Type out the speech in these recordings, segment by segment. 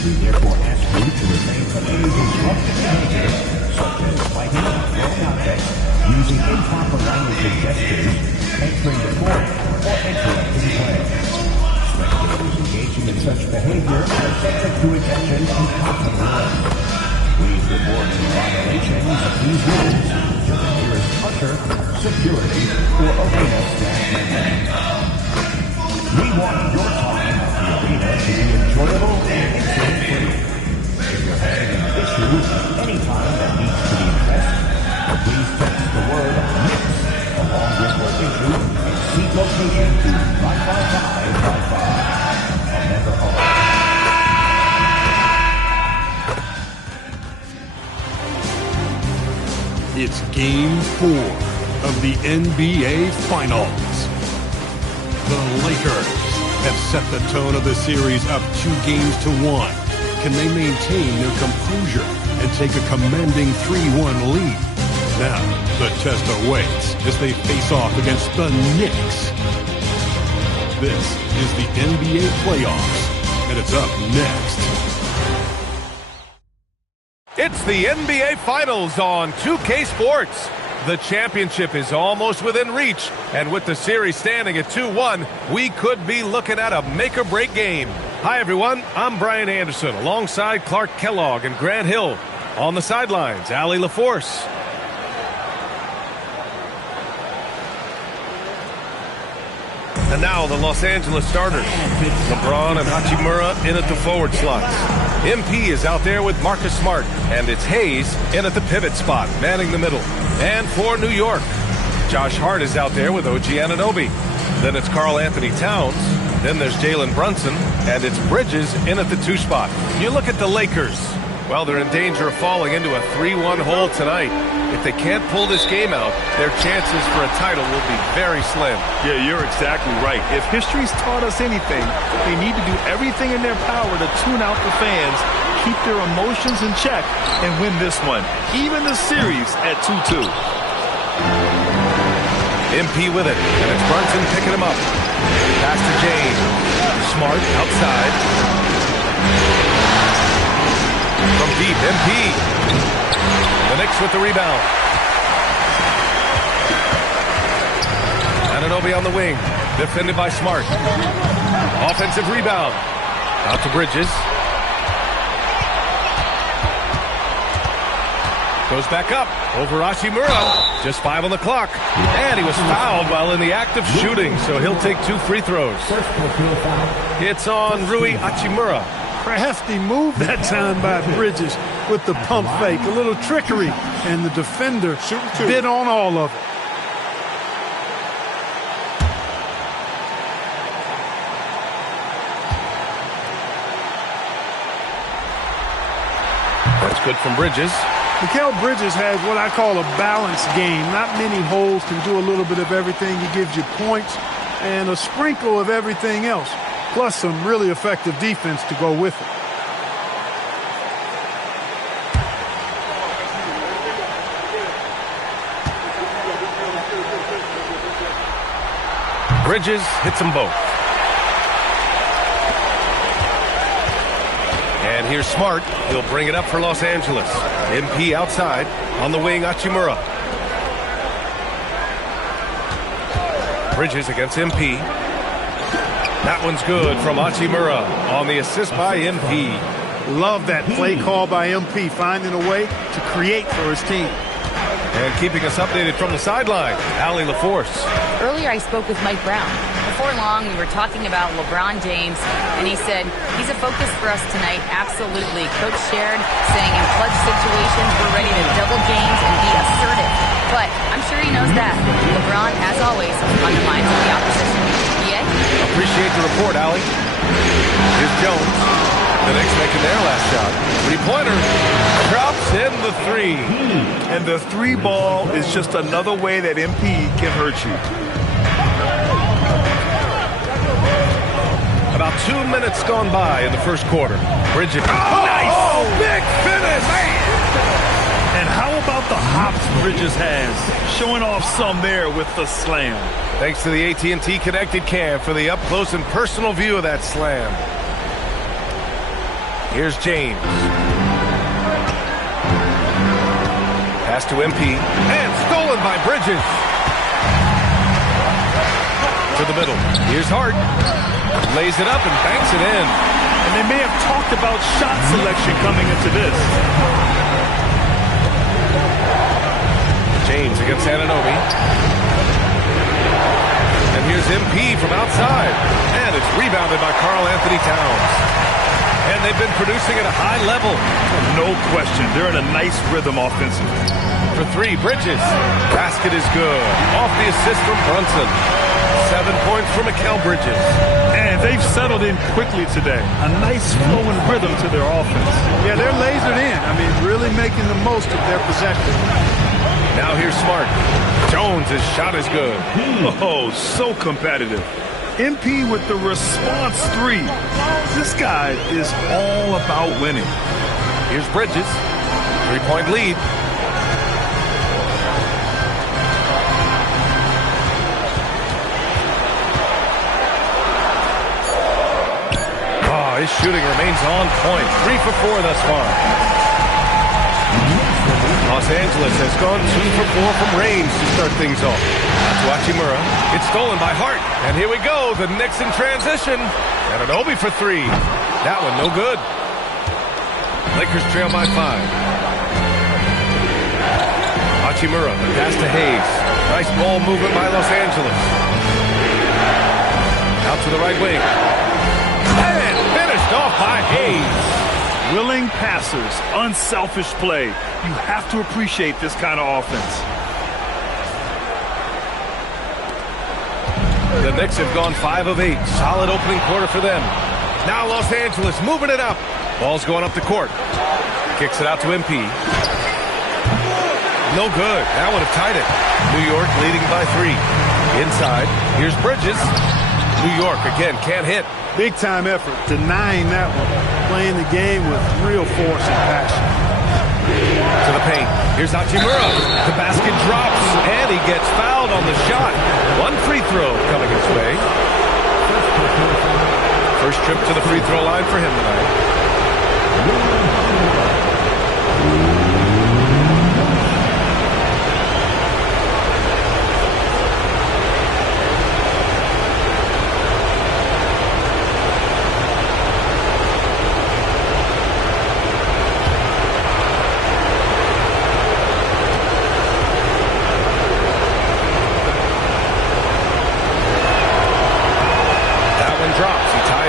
We therefore ask you to refrain from any disruptive behavior, such as fighting, throwing objects, using improper language and gestures, entering the court, or interrupting play. Spectators engaging in such behavior are subject to ejection and possible arrest. Please report any violations of these rules to the nearest usher, security, or arena staff member. We want your time at the arena to be enjoyable and incident-free. If you're having an issue any time that needs to be addressed, please text the word Knicks along with your issue and seat location to 55555. A member of It's Game 4 of the NBA Finals. The Lakers have set the tone of the series up 2-1. Can they maintain their composure and take a commanding 3-1 lead? Now, the test awaits as they face off against the Knicks. This is the NBA playoffs, and it's up next. It's the NBA Finals on 2K Sports. The championship is almost within reach, and with the series standing at 2-1, we could be looking at a make-or-break game. Hi, everyone. I'm Brian Anderson, alongside Clark Kellogg and Grant Hill. On the sidelines, Allie LaForce. And now the Los Angeles starters. LeBron and Hachimura in at the forward slots. MP is out there with Marcus Smart, and it's Hayes in at the pivot spot, manning the middle. And for New York, Josh Hart is out there with OG Anunoby. Then it's Karl Anthony Towns. Then there's Jalen Brunson, and it's Bridges in at the 2 spot. You look at the Lakers. Well, they're in danger of falling into a 3-1 hole tonight. If they can't pull this game out, their chances for a title will be very slim. Yeah, you're exactly right. If history's taught us anything, they need to do everything in their power to tune out the fans, keep their emotions in check, and win this one, even the series at 2-2. MP with it, and it's Brunson picking him up. Pass to James. Smart outside. From deep, MP. The Knicks with the rebound. Anunoby on the wing. Defended by Smart. Offensive rebound. Out to Bridges. Goes back up. Over Hachimura. Just 5 on the clock. And he was fouled while in the act of shooting, so he'll take 2 free throws. It's on Rui Hachimura. Crafty move that time by Bridges with the pump fake. A little trickery, and the defender bid on all of it. That's good from Bridges. Mikal Bridges has what I call a balanced game. Not many holes, can do a little bit of everything. He gives you points and a sprinkle of everything else, plus some really effective defense to go with it. Bridges hits them both. And here's Smart. He'll bring it up for Los Angeles. MP outside. On the wing, Hachimura. Bridges against MP. That one's good from Hachimura on the assist by MP. Love that play call by MP, finding a way to create for his team. And keeping us updated from the sideline, Allie LaForce. Earlier I spoke with Mike Brown. Before long, we were talking about LeBron James, and he said, he's a focus for us tonight, absolutely. Coach shared, saying in clutch situations, we're ready to double games and be assertive. But I'm sure he knows that. LeBron, as always, on the minds of the opposition. Yeah? Appreciate the report, Allie. Here's Jones. The Knicks making their last shot. 3-pointer. Drops in the 3. And the 3 ball is just another way that MP can hurt you. About 2 minutes gone by in the first quarter. Bridges. Oh, nice! Big finish! And how about the hops Bridges has? Showing off some there with the slam. Thanks to the AT&T Connected Cam for the up-close and personal view of that slam. Here's James. Pass to MP. And stolen by Bridges. To the middle. Here's Hart. Lays it up and banks it in. And they may have talked about shot selection coming into this. James against Anunoby. And here's MP from outside. And it's rebounded by Karl Anthony Towns. And they've been producing at a high level. No question. They're in a nice rhythm offensively. For three, Bridges. Basket is good. Off the assist from Brunson. 7 points for Mikal Bridges. And they've settled in quickly today. A nice flowing rhythm to their offense. Yeah, they're lasered in. I mean, really making the most of their possession. Now here's Smart. Jones' shot is good. Oh, so competitive. MP with the response three. This guy is all about winning. Here's Bridges. 3-point lead. His shooting remains on point. 3 for 4 thus far. Los Angeles has gone 2 for 4 from range to start things off. To Hachimura. It's stolen by Hart. And here we go. The Knicks in transition. Anunoby for 3. That one no good. Lakers trail by 5. Hachimura. The pass to Hayes. Nice ball movement by Los Angeles. Out to the right wing. Off by Hayes. Willing passers, unselfish play. You have to appreciate this kind of offense. The Knicks have gone 5 of 8. Solid opening quarter for them. Now Los Angeles moving it up. Ball's going up the court. Kicks it out to MP. No good. That would have tied it. New York leading by 3. Inside. Here's Bridges. New York again can't hit. Big time effort, denying that one. Playing the game with real force and passion. To the paint. Here's Hachimura. The basket drops, and he gets fouled on the shot. 1 free throw coming his way. First trip to the free throw line for him tonight.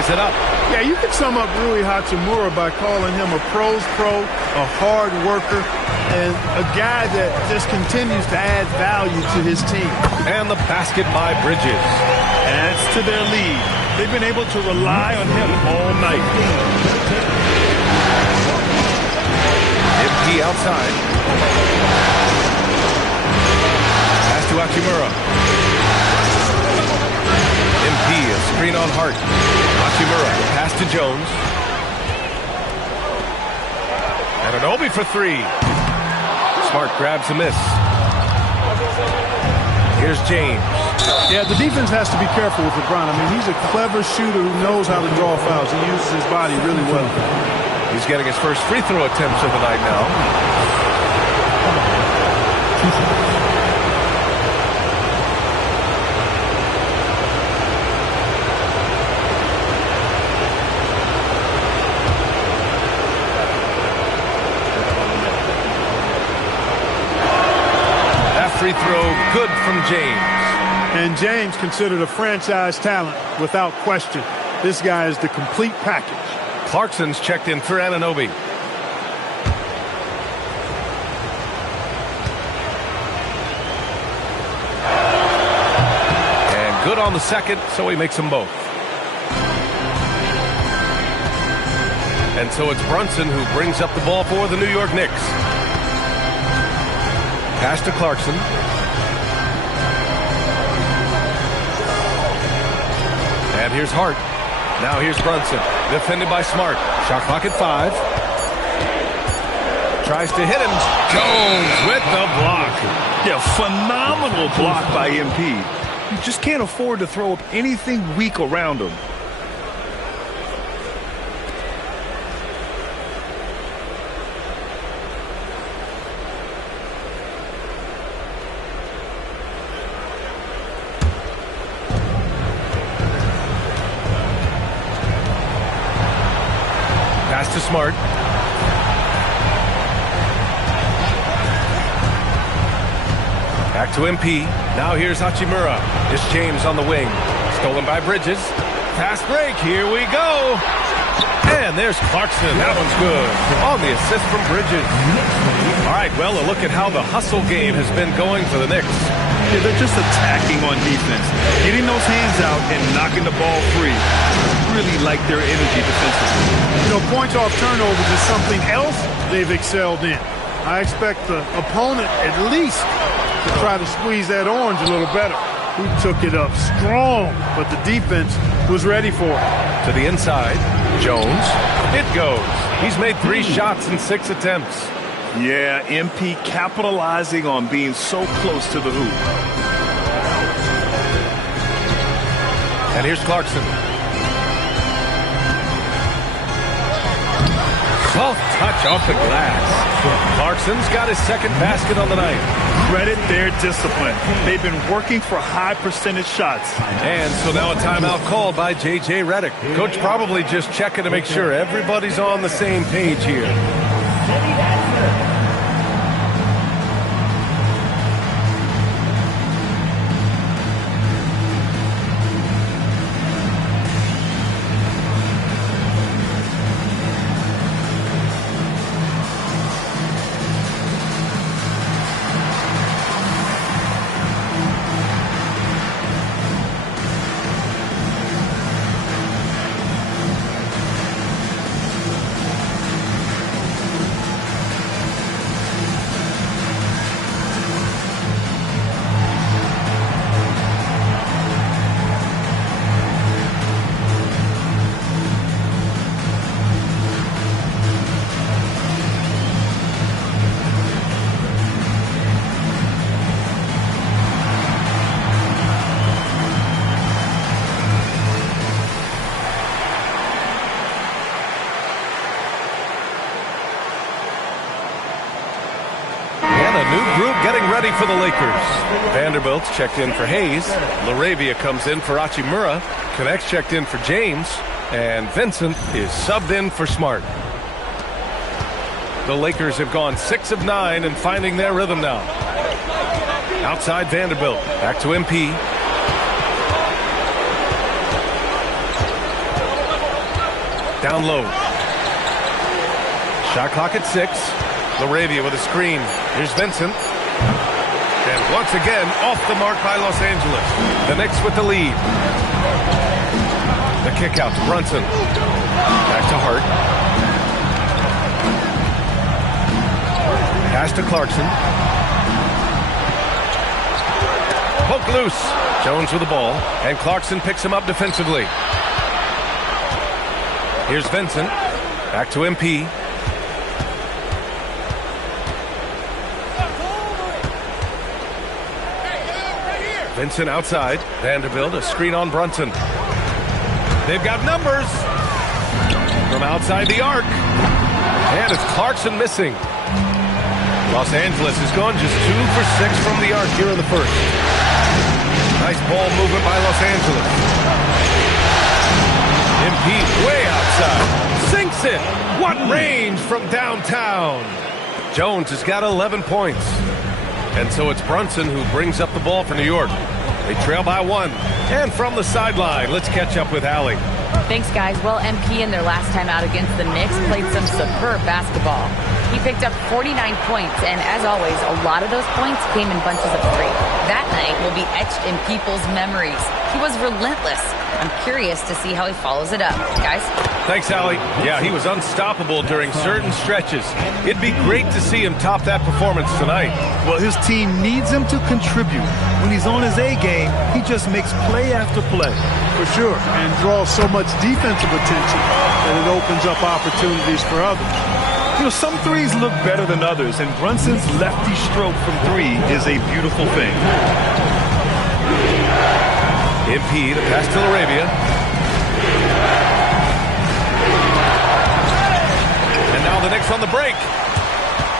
It up. Yeah, you could sum up Rui Hachimura by calling him a pro's pro, a hard worker, and a guy that just continues to add value to his team. And the basket by Bridges. Adds to their lead. They've been able to rely on him all night. MP outside. Pass to Hachimura. MP, a screen on Hart. Hachimura, pass to Jones. Anunoby for 3. Smart grabs a miss. Here's James. Yeah, the defense has to be careful with LeBron. I mean, he's a clever shooter who knows how to draw fouls. He uses his body really well. He's getting his first free throw attempts of the night now. Free throw good from James. And James considered a franchise talent without question. This guy is the complete package. Clarkson's checked in for Anunoby. And good on the second, so he makes them both. And so it's Brunson who brings up the ball for the New York Knicks. Pass to Clarkson. And here's Hart. Now here's Brunson. Defended by Smart. Shot clock at 5. Tries to hit him. Jones with the block. Yeah, phenomenal block by MP. You just can't afford to throw up anything weak around him. to Smart. Back to MP. Now here's Hachimura. It's James on the wing. Stolen by Bridges. Fast break. Here we go. And there's Clarkson. That one's good. On the assist from Bridges. All right, well, a look at how the hustle game has been going for the Knicks. Yeah, they're just attacking on defense. Getting those hands out and knocking the ball free. Really like their energy defensively. You know, points off turnovers is something else they've excelled in. I expect the opponent at least to try to squeeze that orange a little better. He took it up strong, but the defense was ready for it. To the inside, Jones. It goes. He's made 3 shots in 6 attempts. Yeah, MP capitalizing on being so close to the hoop. And here's Clarkson. Soft touch off the glass. Clarkson's got his second basket on the night. Credit their discipline. They've been working for high percentage shots. And so now a timeout called by J.J. Redick. Coach probably just checking to make sure everybody's on the same page here. Ready for the Lakers. Vanderbilt's checked in for Hayes. LaRavia comes in for Hachimura. Connects checked in for James. And Vincent is subbed in for Smart. The Lakers have gone 6 of 9 and finding their rhythm now. Outside Vanderbilt. Back to MP. Down low. Shot clock at 6. LaRavia with a screen. Here's Vincent. And once again, off the mark by Los Angeles. The Knicks with the lead. The kick out to Brunson. Back to Hart. Pass to Clarkson. Poke loose. Jones with the ball. And Clarkson picks him up defensively. Here's Vincent. Back to MP. Vincent outside. Vanderbilt, a screen on Brunson. They've got numbers from outside the arc. And it's Clarkson missing. Los Angeles has gone just 2 for 6 from the arc here in the first. Nice ball movement by Los Angeles. MP way outside. Sinks it. What range from downtown. Jones has got 11 points. And so it's Brunson who brings up the ball for New York. They trail by 1. And from the sideline, let's catch up with Allie. Thanks, guys. Well, MP in their last time out against the Knicks played some superb basketball. He picked up 49 points, and as always, a lot of those points came in bunches of 3. That night will be etched in people's memories. He was relentless. I'm curious to see how he follows it up. Guys? Thanks, Allie. Yeah, he was unstoppable during certain stretches. It'd be great to see him top that performance tonight. Well, his team needs him to contribute. When he's on his A game, he just makes play after play. For sure, and draws so much defensive attention that it opens up opportunities for others. You know, some threes look better than others, and Brunson's lefty stroke from 3 is a beautiful thing. MP, the pass to LaRavia. And now the Knicks on the break.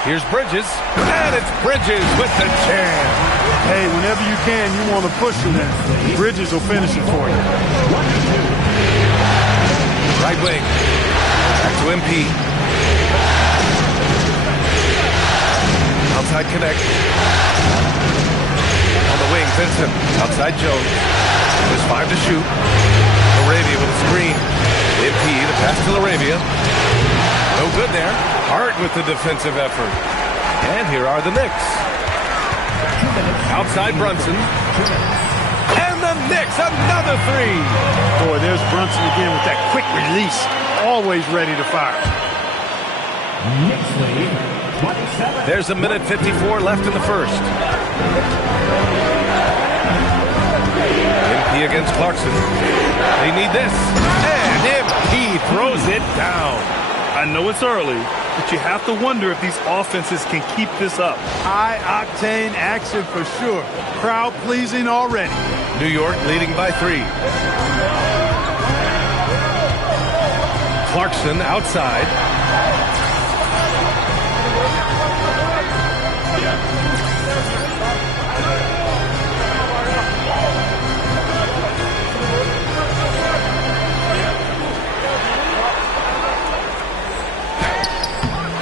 Here's Bridges, and it's Bridges with the jam. Hey, whenever you can, you want to push it in. Bridges will finish it for you. Right wing. Back to MP. Outside connect. On the wing, Vincent. Outside Jones. There's 5 to shoot. Laravia with a screen. MP, the pass to Laravia. No good there. Hart with the defensive effort. And here are the Knicks. Outside Brunson. And the Knicks, another 3. Boy, there's Brunson again with that quick release. Always ready to fire. Knicks lead, 27. There's a minute 54 left in the first. MP against Clarkson. They need this. And MP throws it down. I know it's early, but you have to wonder if these offenses can keep this up. High-octane action for sure. Crowd-pleasing already. New York leading by 3. Clarkson outside.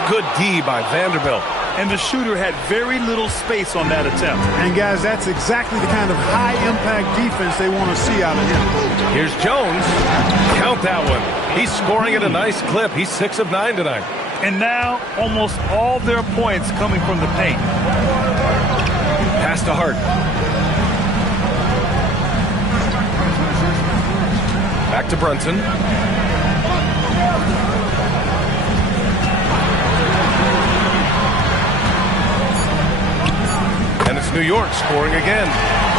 Good D by Vanderbilt. And the shooter had very little space on that attempt. And guys, that's exactly the kind of high-impact defense they want to see out of him. Here's Jones. Count that one. He's scoring at a nice clip. He's 6 of 9 tonight. And now almost all their points coming from the paint. Pass to Hart. Back to Brunson. And it's New York scoring again.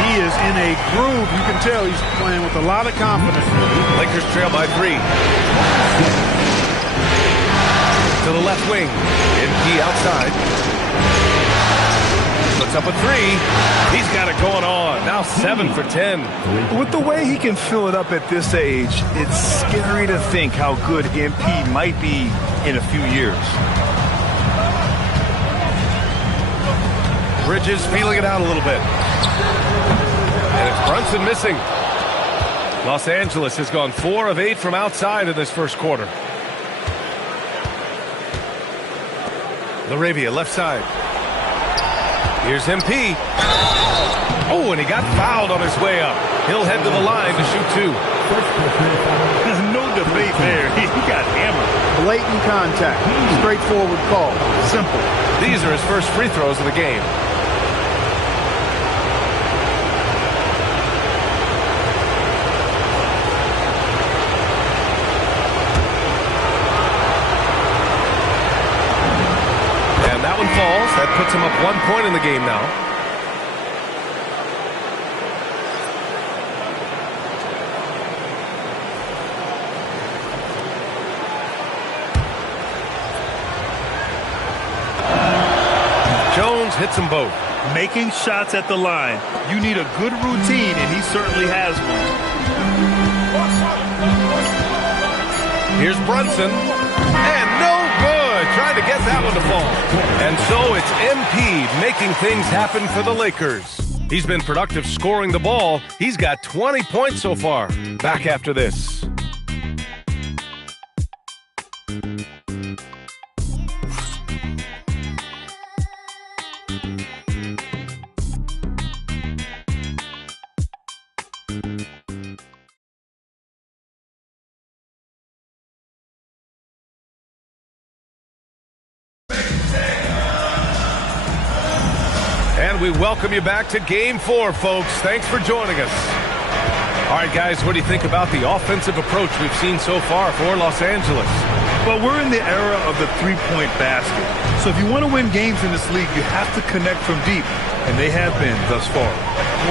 He is in a groove. You can tell he's playing with a lot of confidence. Lakers trail by 3. To the left wing. MP outside. Puts up a 3. He's got it going on. Now 7 for 10. With the way he can fill it up at this age, it's scary to think how good MP might be in a few years. Bridges feeling it out a little bit. And it's Brunson missing. Los Angeles has gone 4 of 8 from outside in this first quarter. Laravia, left side. Here's MP. Oh, and he got fouled on his way up. He'll head to the line to shoot 2. No debate there. He got hammered. Blatant contact. Straightforward call. Simple. These are his first free throws of the game. Falls. That puts him up 1 point in the game now. Jones hits them both. Making shots at the line. You need a good routine, and he certainly has one. Here's Brunson. And no good. Trying to get that one to fall. And so it's MP making things happen for the Lakers. He's been productive scoring the ball. He's got 20 points so far. Back after this. And we welcome you back to Game 4, folks. Thanks for joining us. All right, guys, what do you think about the offensive approach we've seen so far for Los Angeles? Well, we're in the era of the three-point basket. So if you want to win games in this league, you have to connect from deep, and they have been thus far.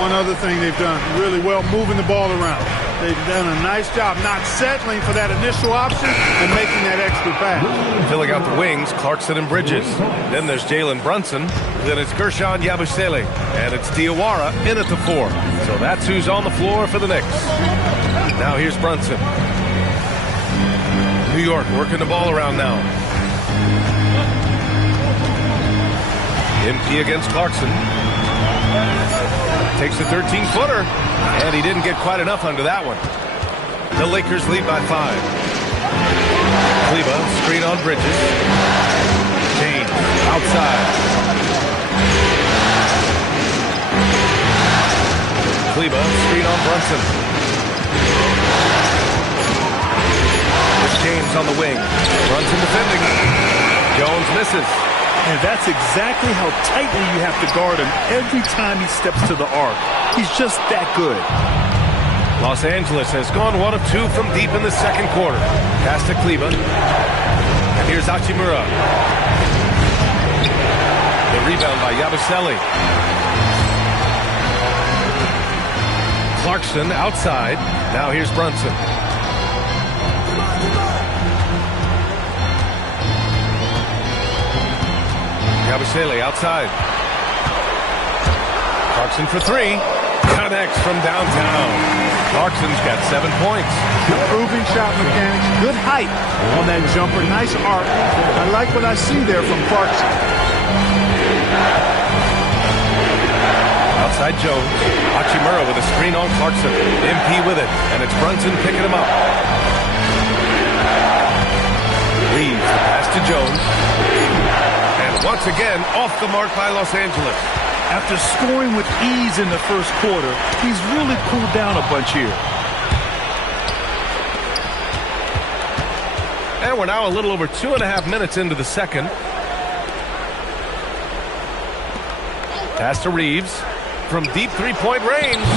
One other thing they've done really well, moving the ball around. They've done a nice job not settling for that initial option and making that extra pass. Filling out the wings, Clarkson and Bridges. Then there's Jalen Brunson. Then it's Gershon Yabusele. And it's Diawara in at the 4. So that's who's on the floor for the Knicks. Now here's Brunson. New York working the ball around now. MP against Clarkson. Takes a 13-footer, and he didn't get quite enough under that one. The Lakers lead by 5. Kleba, screen on Bridges. James, outside. Kleba, screen on Brunson. It's James on the wing. Brunson defending. Jones misses. And that's exactly how tightly you have to guard him every time he steps to the arc. He's just that good. Los Angeles has gone 1 of 2 from deep in the second quarter. Pass to Kleba. And here's Hachimura. The rebound by Yabusele. Clarkson outside. Now here's Brunson. Yabusele outside. Clarkson for 3. Connects from downtown. Clarkson's got 7 points. Improving shot mechanics. Good height on that jumper. Nice arc. I like what I see there from Clarkson. Outside Jones. Hachimura with a screen on Clarkson. MP with it. And it's Brunson picking him up. Reeves the pass to Jones. And once again, off the mark by Los Angeles. After scoring with ease in the first quarter, he's really cooled down a bunch here. And we're now a little over 2.5 minutes into the second. Pass to Reeves from deep three-point range.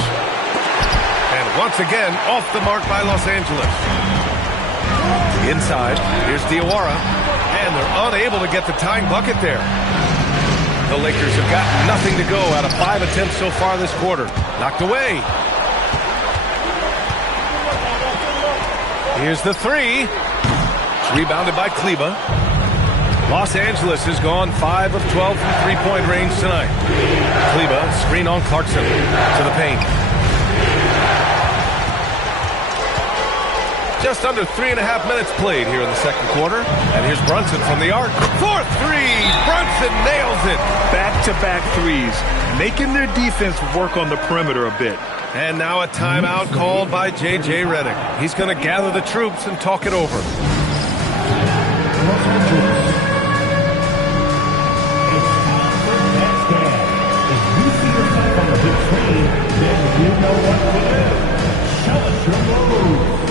And once again, off the mark by Los Angeles. Inside, here's Diawara. And they're unable to get the tying bucket there. The Lakers have got nothing to go out of 5 attempts so far this quarter. Knocked away. Here's the 3. It's rebounded by Kleba. Los Angeles has gone 5 of 12 from three-point range tonight. Kleba, screen on Clarkson to the paint. Just under 3.5 minutes played here in the second quarter. And here's Brunson from the arc. 4th 3. Brunson nails it. Back-to-back threes, making their defense work on the perimeter a bit. And now a timeout called by J.J. Redick. He's going to gather the troops and talk it over. Los Angeles. It's time for next game. If you see yourself on the big screen, then you know what to do. Show us your moves.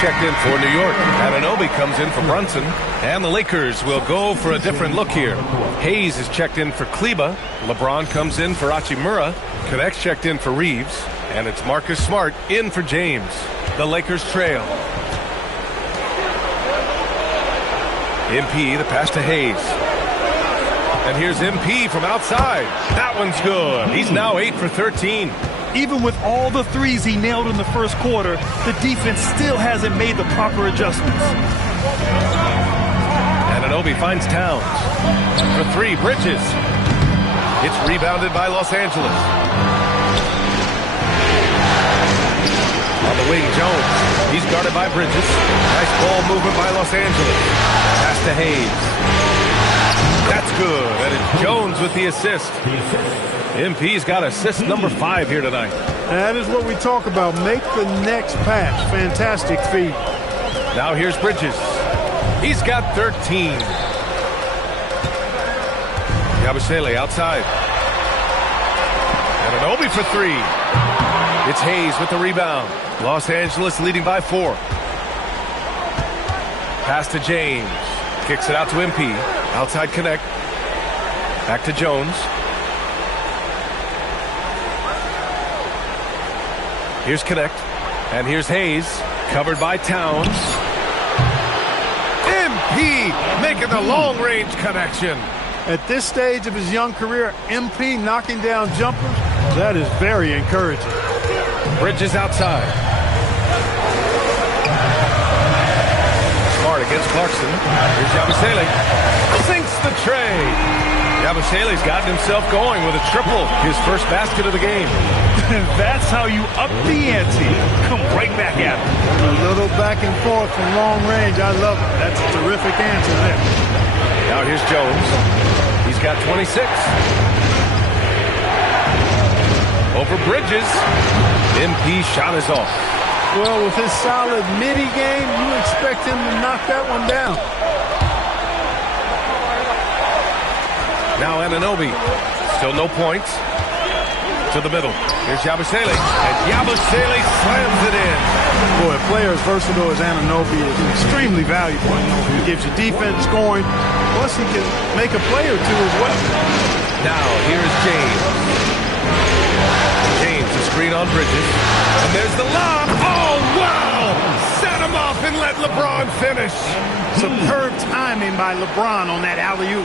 Checked in for New York. Anunoby comes in for Brunson. And the Lakers will go for a different look here. Hayes is checked in for Kleba. LeBron comes in for Hachimura. Connects checked in for Reeves. And it's Marcus Smart in for James. The Lakers trail. MP, the pass to Hayes. And here's MP from outside. That one's good. He's now 8 for 13. Even with all the threes he nailed in the first quarter, the defense still hasn't made the proper adjustments. Anunoby finds Towns. For 3, Bridges. It's rebounded by Los Angeles. On the wing, Jones. He's guarded by Bridges. Nice ball movement by Los Angeles. Pass to Hayes. That's good. And it's Jones with the assist. MP's got assist number 5 here tonight. That is what we talk about. Make the next pass. Fantastic feed. Now here's Bridges. He's got 13. Yabusele outside. Anunoby for 3. It's Hayes with the rebound. Los Angeles leading by 4. Pass to James. Kicks it out to MP. Outside connect. Back to Jones. Here's Connect. And here's Hayes. Covered by Towns. MP making the long-range connection. At this stage of his young career, MP knocking down jumpers, that is very encouraging. Bridges outside. Smart against Clarkson. Here's Yabusele. Sinks the tray. Yabusele's gotten himself going with a triple. His first basket of the game. And that's how you up the ante. Come right back at him. A little back and forth from long range. I love it. That's a terrific answer there. Now here's Jones. He's got 26. Over Bridges. MP shot is off. Well, with his solid midi game, you expect him to knock that one down. Now Anunoby. Still no points. To the middle. Here's Yabusele. And Yabusele slams it in. Boy, a player as versatile as Anunoby is extremely valuable. He gives you defense, scoring, plus he can make a play or two as well. Now, here's James. James, a screen on Bridges. And there's the lob. Oh, wow! Set him off and let LeBron finish. Superb timing by LeBron on that alley-oop.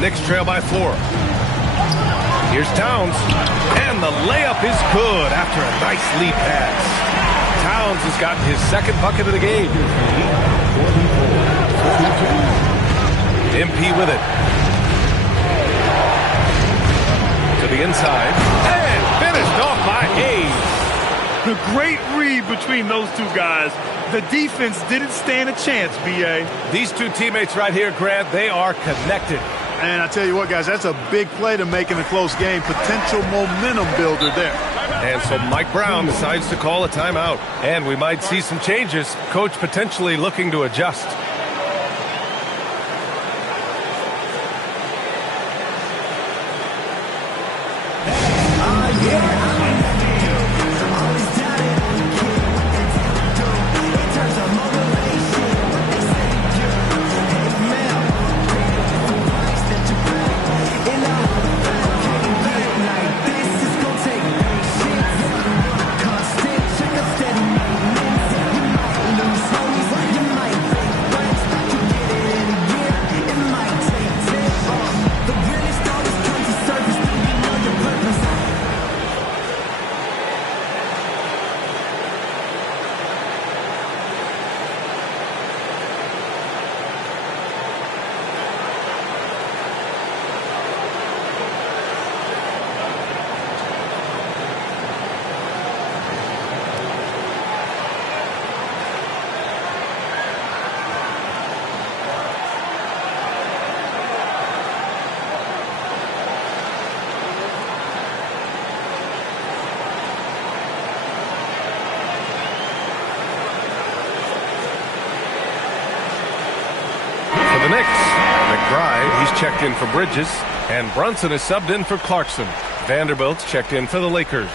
Knicks trail by 4. Here's Towns. And the layup is good after a nice lead pass. Towns has gotten his second bucket of the game. MP with it. To the inside. And finished off by Hayes. A great read between those two guys. The defense didn't stand a chance, B.A. These two teammates right here, Grant, they are connected. And I tell you what, guys, that's a big play to make in a close game. Potential momentum builder there. And so Mike Brown decides to call a timeout. And we might see some changes. Coach potentially looking to adjust. The Knicks. McBride, he's checked in for Bridges. And Brunson is subbed in for Clarkson. Vanderbilt's checked in for the Lakers.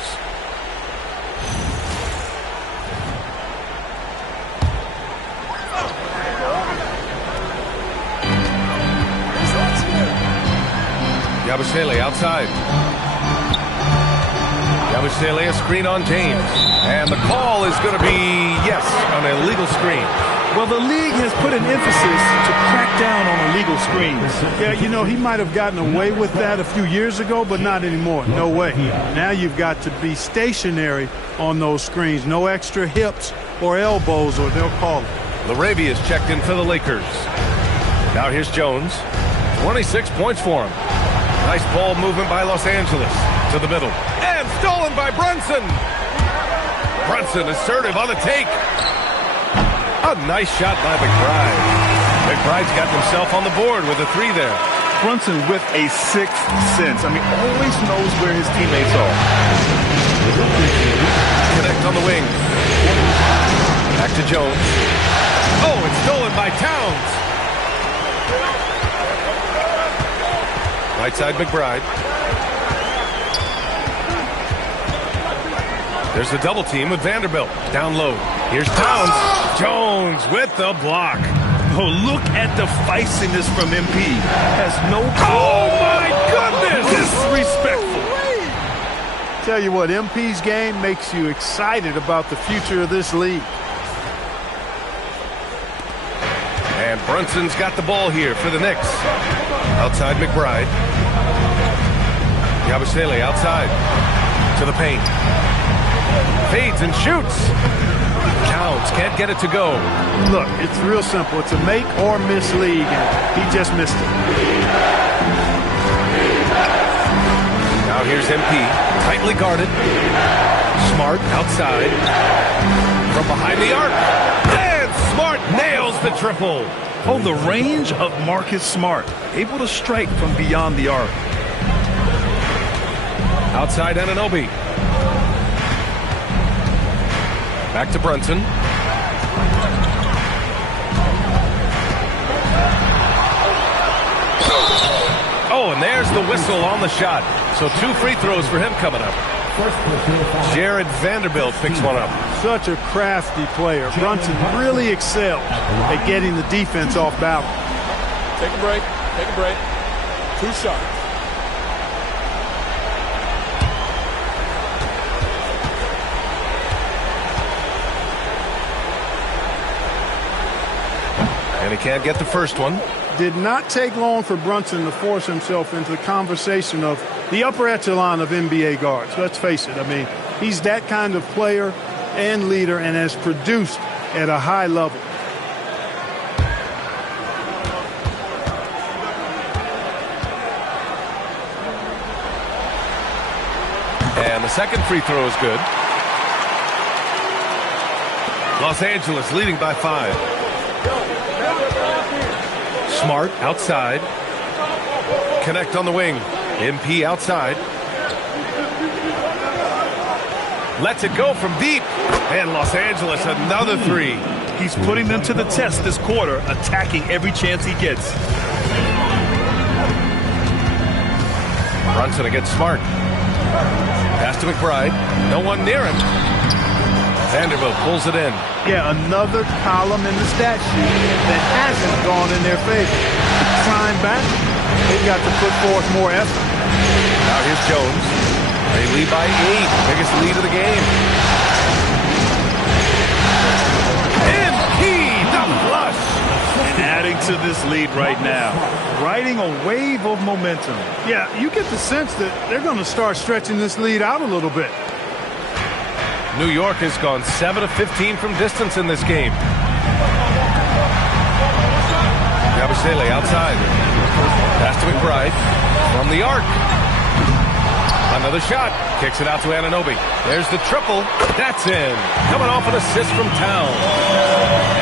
Yabusele outside. Yabusele a screen on James. And the call is going to be, yes, an illegal screen. Well, the league has put an emphasis to crack down on illegal screens. Yeah, you know, he might have gotten away with that a few years ago, but not anymore. No way. Now you've got to be stationary on those screens. No extra hips or elbows, or they'll call it. Larabia is checked in for the Lakers. Now here's Jones. 26 points for him. Nice ball movement by Los Angeles. To the middle. And stolen by Brunson. Brunson assertive on the take. A nice shot by McBride. McBride's got himself on the board with a 3 there. Brunson with a sixth sense. I mean, always knows where his teammates are. Connect on the wing. Back to Jones. Oh, it's stolen by Towns. Right side McBride. There's the double team with Vanderbilt. Down low. Here's Towns. Jones with the block. Oh, look at the feistiness from MP. Has no... Oh, my goodness! Disrespectful. Tell you what, MP's game makes you excited about the future of this league. And Brunson's got the ball here for the Knicks. Outside McBride. Yabusele outside. To the paint. Fades and shoots. Towns can't get it to go. Look, it's real simple. It's a make or miss league, and he just missed it. Now here's MP. Tightly guarded. Smart outside. From behind the arc. And Smart nails the triple. Oh, the range of Marcus Smart. Able to strike from beyond the arc. Outside Anunoby. Back to Brunson. Oh, and there's the whistle on the shot. So 2 free throws for him coming up. Jared Vanderbilt picks one up. Such a crafty player. Brunson really excelled at getting the defense off balance. Take a break. Take a break. 2 shots. And he can't get the first one. Did not take long for Brunson to force himself into the conversation of the upper echelon of NBA guards. Let's face it. I mean, he's that kind of player and leader and has produced at a high level. And the second free throw is good. Los Angeles leading by 5. Smart outside. Connect on the wing. MP outside. Lets it go from deep. And Los Angeles another 3. He's putting them to the test this quarter, attacking every chance he gets. Brunson against Smart. Pass to McBride. No one near him. Vanderbilt pulls it in. Yeah, another column in the stat sheet that hasn't gone in their favor. To climb back, they've got to put forth more effort. Now here's Jones. They lead by 8. Biggest lead of the game. MP, the flush. And adding to this lead right now. Riding a wave of momentum. Yeah, you get the sense that they're going to start stretching this lead out a little bit. New York has gone 7 of 15 from distance in this game. Yabusele outside. Pass to McBride. From the arc. Another shot. Kicks it out to Anunoby. There's the triple. That's in. Coming off an assist from Towns.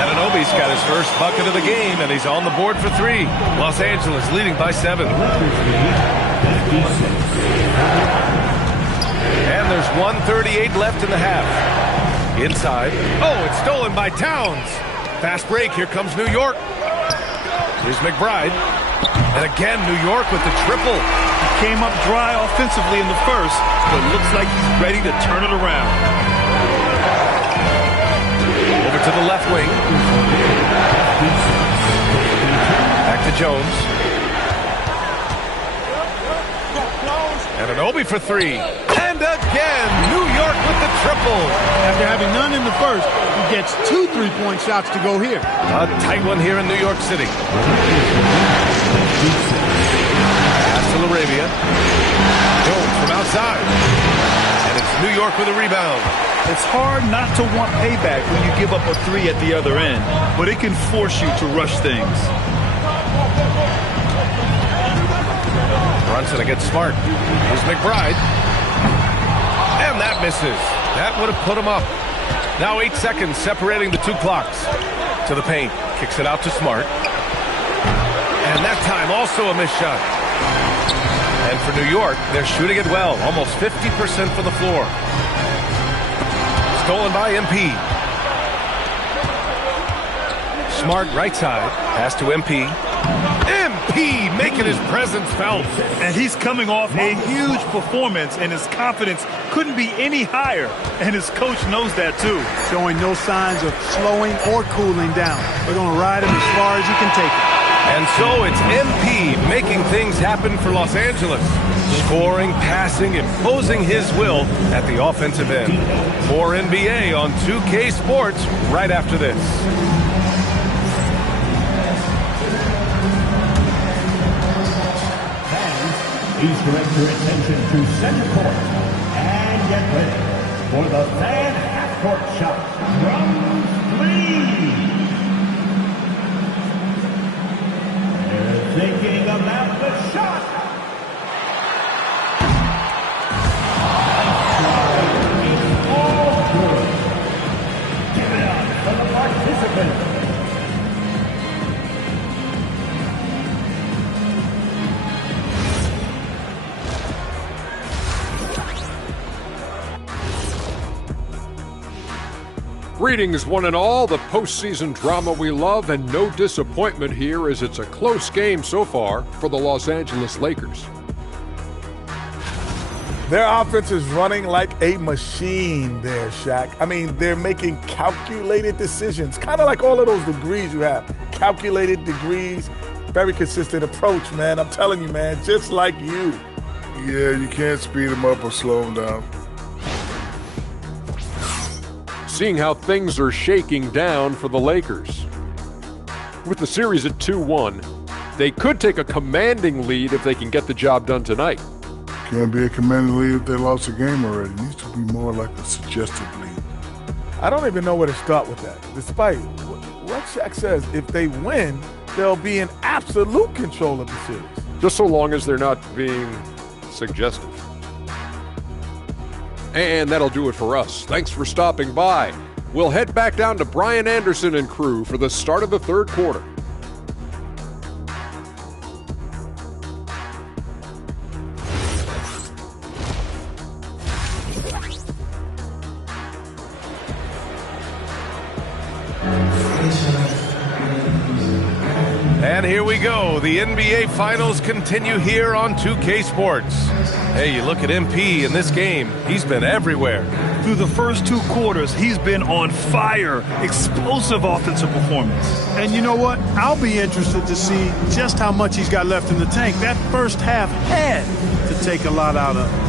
Anunoby's got his first bucket of the game, and he's on the board for 3. Los Angeles leading by 7. And there's 1:38 left in the half. Inside. Oh, it's stolen by Towns. Fast break. Here comes New York. Here's McBride. And again, New York with the triple. He came up dry offensively in the first, but looks like he's ready to turn it around. Over to the left wing. Back to Jones. And Anunoby for 3. And again, New York with the triple. After having none in the first, he gets 2 3-point shots to go here. A tight one here in New York City. Pass to LaRavia. Jones from outside. And it's New York with a rebound. It's hard not to want payback when you give up a 3 at the other end, but it can force you to rush things. Brunson against Smart. Here's McBride. And that misses. That would have put him up. Now 8 seconds separating the 2 clocks. To the paint. Kicks it out to Smart. And that time also a missed shot. And for New York, they're shooting it well. Almost 50% from the floor. Stolen by MP. Smart right side. Pass to MP. MP making his presence felt. And he's coming off a huge performance, and his confidence couldn't be any higher. And his coach knows that too. Showing no signs of slowing or cooling down. We're going to ride him as far as you can take it. And so it's MP making things happen for Los Angeles. Scoring, passing, imposing his will at the offensive end. More NBA on 2K Sports right after this. Please direct your attention to center court and get ready for the fan half-court shot from 3. They're thinking about the shot. It's all good. Give it up for the participants. Greetings, one and all. The postseason drama we love, and no disappointment here as it's a close game so far for the Los Angeles Lakers. Their offense is running like a machine there, Shaq. I mean, they're making calculated decisions, kind of like all of those degrees you have. Calculated degrees, very consistent approach, man. I'm telling you, man, just like you. Yeah, you can't speed them up or slow them down. Seeing how things are shaking down for the Lakers. With the series at 2-1, they could take a commanding lead if they can get the job done tonight. Can't be a commanding lead if they lost a game already. It needs to be more like a suggestive lead. I don't even know where to start with that. Despite what Shaq says, if they win, they'll be in absolute control of the series. Just so long as they're not being suggestive. And that'll do it for us. Thanks for stopping by. We'll head back down to Brian Anderson and crew for the start of the third quarter. And here we go. The NBA Finals continue here on 2K Sports. Hey, you look at MP in this game, he's been everywhere. Through the first 2 quarters, he's been on fire. Explosive offensive performance. And you know what? I'll be interested to see just how much he's got left in the tank. That first half had to take a lot out of him.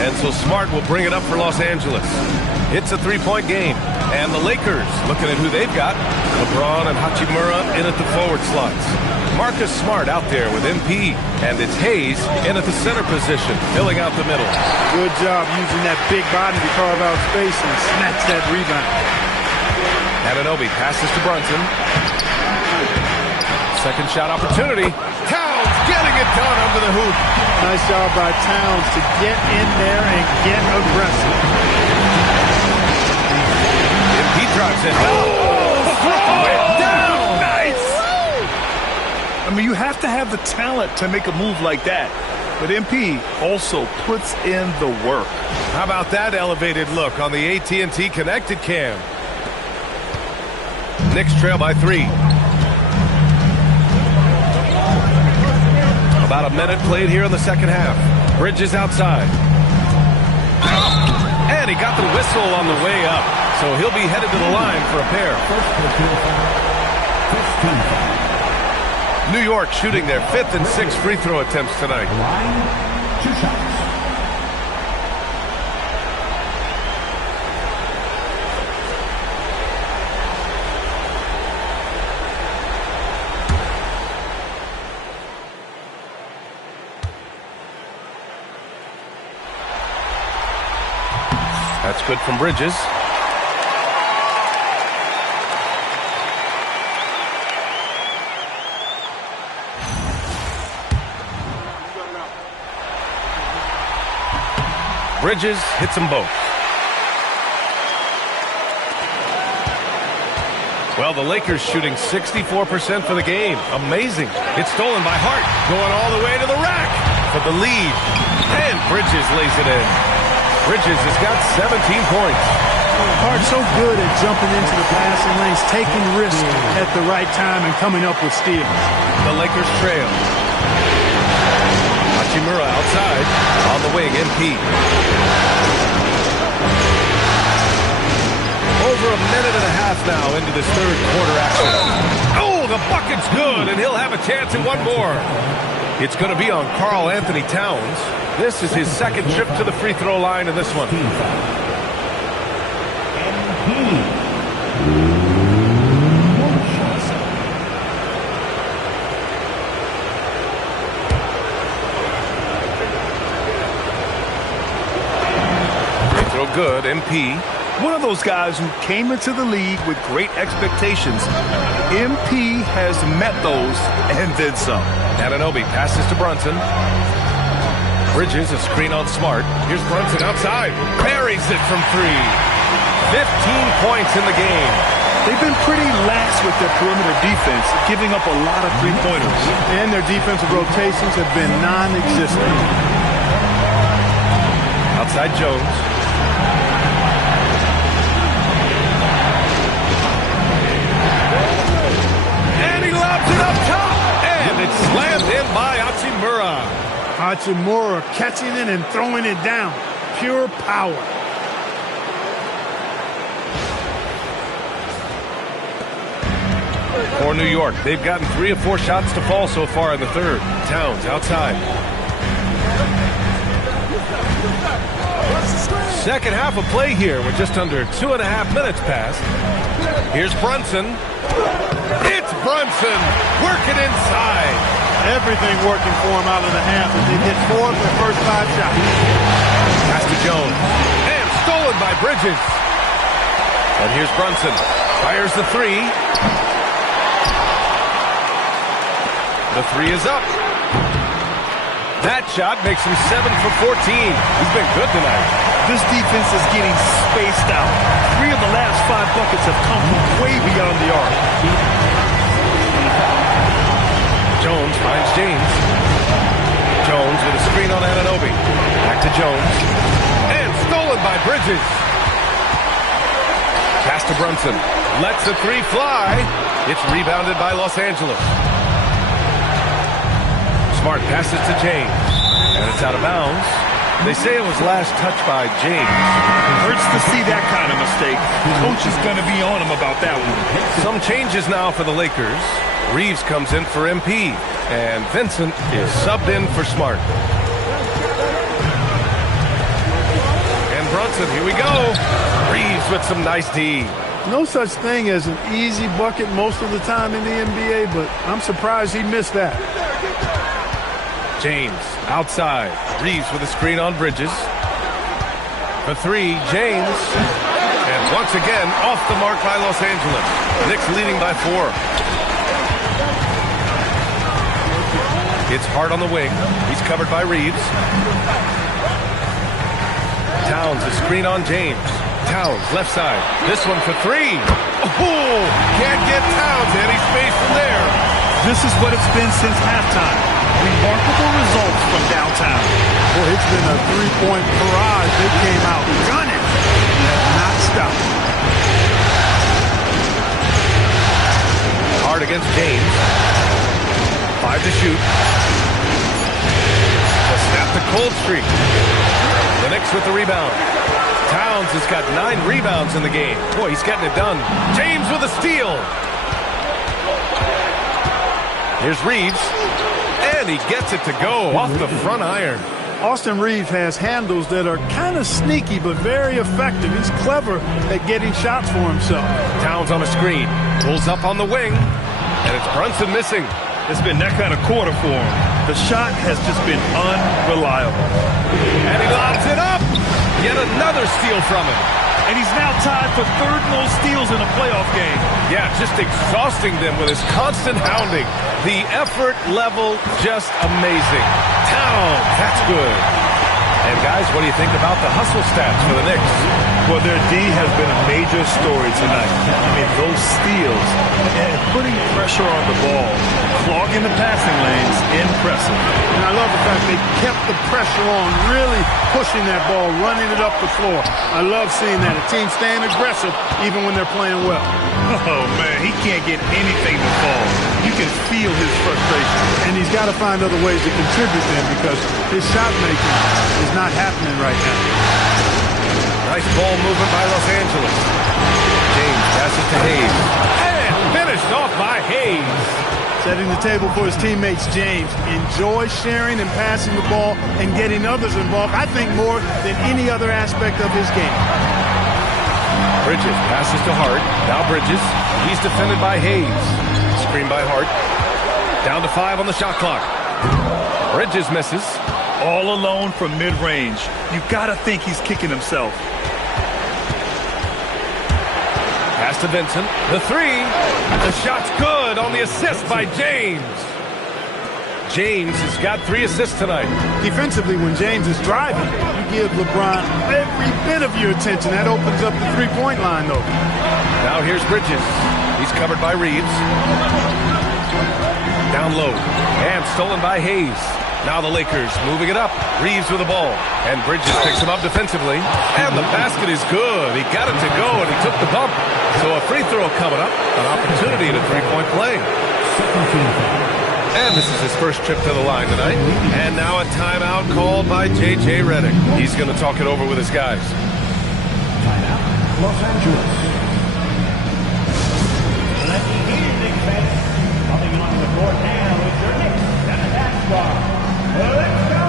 And so Smart will bring it up for Los Angeles. It's a 3-point game. And the Lakers, looking at who they've got, LeBron and Hachimura in at the forward slots. Marcus Smart out there with MP. And it's Hayes in at the center position, filling out the middle. Good job using that big body to carve out space and snatch that rebound. Anunoby passes to Brunson. Second shot opportunity. Towns getting it done under the hoop. Nice job by Towns to get in there and get aggressive. He drives it. Throw it down. Nice. I mean, you have to have the talent to make a move like that. But MP also puts in the work. How about that elevated look on the AT&T Connected Cam? Knicks trail by 3. About a minute played here in the second half. Bridges outside. And he got the whistle on the way up. So he'll be headed to the line for a pair. New York shooting their 5th and 6th free throw attempts tonight. Line, 2 shots. That's good from Bridges. Bridges hits them both. Well, the Lakers shooting 64% for the game. Amazing. It's stolen by Hart. Going all the way to the rack for the lead. And Bridges lays it in. Bridges has got 17 points. Hart so good at jumping into the passing lanes, taking risks at the right time, and coming up with steals. The Lakers trail. Hachimura outside. On the wing, MP. Over a minute and a half now into this third quarter action. Oh, the bucket's good, and he'll have a chance at one more. It's going to be on Karl Anthony Towns. This is his second trip to the free throw line in this one. Free throw good, MP. One of those guys who came into the league with great expectations. MP has met those and then some. Anunoby passes to Brunson. Bridges, a screen on Smart. Here's Brunson outside. Buries it from three. 15 points in the game. They've been pretty lax with their perimeter defense, giving up a lot of three-pointers. And their defensive rotations have been non-existent. Outside Jones. And he lobs it up top. And it's slammed in by Hachimura. Hachimura catching it and throwing it down. Pure power. For New York, they've gotten 3 of 4 shots to fall so far in the third. Towns outside. Second half of play here with just under 2.5 minutes passed. Here's Brunson. It's Brunson working inside. Everything working for him out of the half as they hit 4 of their first 5 shots. Pass to Jones. And stolen by Bridges. And here's Brunson. Fires the 3. The 3 is up. That shot makes him 7 for 14. He's been good tonight. This defense is getting spaced out. 3 of the last 5 buckets have come from way beyond the arc. Jones finds James. Jones with a screen on Anunoby. Back to Jones. And stolen by Bridges. Pass to Brunson. Lets the 3 fly. It's rebounded by Los Angeles. Smart passes to James. And it's out of bounds. They say it was last touched by James. Hurts to see that kind of mistake. The coach is going to be on him about that one. Some changes now for the Lakers. Reeves comes in for MP. And Vincent is subbed in for Smart. And Brunson, here we go. Reeves with some nice D. No such thing as an easy bucket most of the time in the NBA, but I'm surprised he missed that. James outside. Reeves with a screen on Bridges. For 3, James. And once again, off the mark by Los Angeles. Knicks leading by 4. It's Hart on the wing. He's covered by Reeves. Towns, a screen on James. Towns, left side. This one for 3. Oh, can't get Towns any space from there. This is what it's been since halftime. Remarkable results from downtown. Boy, it's been a 3-point barrage. They came out gunning and have not stopped. Hard against James. 5 to shoot. To snap the cold streak. The Knicks with the rebound. Towns has got 9 rebounds in the game. Boy, he's getting it done. James with a steal. Here's Reeves. And he gets it to go off the front iron. Austin Reeves has handles that are kind of sneaky but very effective. He's clever at getting shots for himself. Towns on a screen. Pulls up on the wing. And it's Brunson missing. It's been that kind of quarter for him. The shot has just been unreliable. And he lobs it up. Yet another steal from him. And he's now tied for 3rd most steals in a playoff game. Yeah, just exhausting them with his constant hounding. The effort level just amazing. Towns, that's good. And guys, what do you think about the hustle stats for the Knicks? Well, their D has been a major story tonight. I mean, those steals and putting pressure on the ball, clogging the passing lanes, impressive. And I love the fact they kept the pressure on, really pushing that ball, running it up the floor. I love seeing that. A team staying aggressive even when they're playing well. Oh, man, he can't get anything to fall. You can feel his frustration. And he's got to find other ways to contribute then because his shot making is not happening right now. Nice ball movement by Los Angeles. James passes to Hayes. And finished off by Hayes. Setting the table for his teammates, James. Enjoy sharing and passing the ball and getting others involved, I think, more than any other aspect of his game. Bridges passes to Hart. Now Bridges. He's defended by Hayes. Screen by Hart. Down to 5 on the shot clock. Bridges misses. All alone from mid-range. You got to think he's kicking himself. Pass to Vincent. The 3. The shot's good on the assist by James. James has got 3 assists tonight. Defensively, when James is driving, you give LeBron every bit of your attention. That opens up the three-point line, though. Now here's Bridges. He's covered by Reeves. Down low. And stolen by Hayes. Now the Lakers moving it up. Reeves with the ball. And Bridges picks him up defensively. And the basket is good. He got it to go, and he took the bump. So a free throw coming up. An opportunity to three-point play. And this is his first trip to the line tonight. And now a timeout called by J.J. Redick. He's going to talk it over with his guys. Timeout, Los Angeles. Let me hear you, Knicks fans. Coming on the court now is your Knicks and the basketball. Let's go!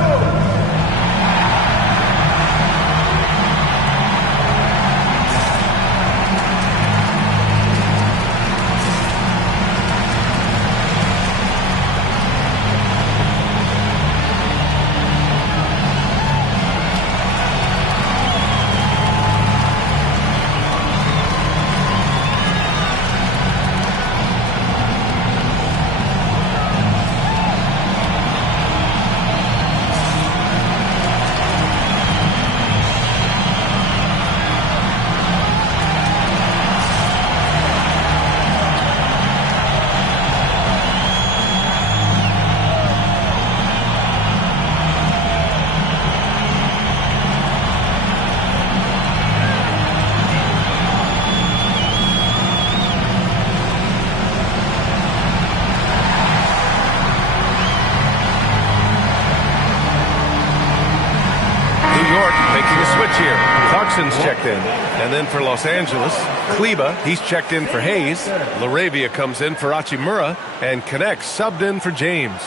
Here, Clarkson's checked in. And then for Los Angeles, Kleba, he's checked in for Hayes. Laravia comes in for Hachimura. And Connects subbed in for James.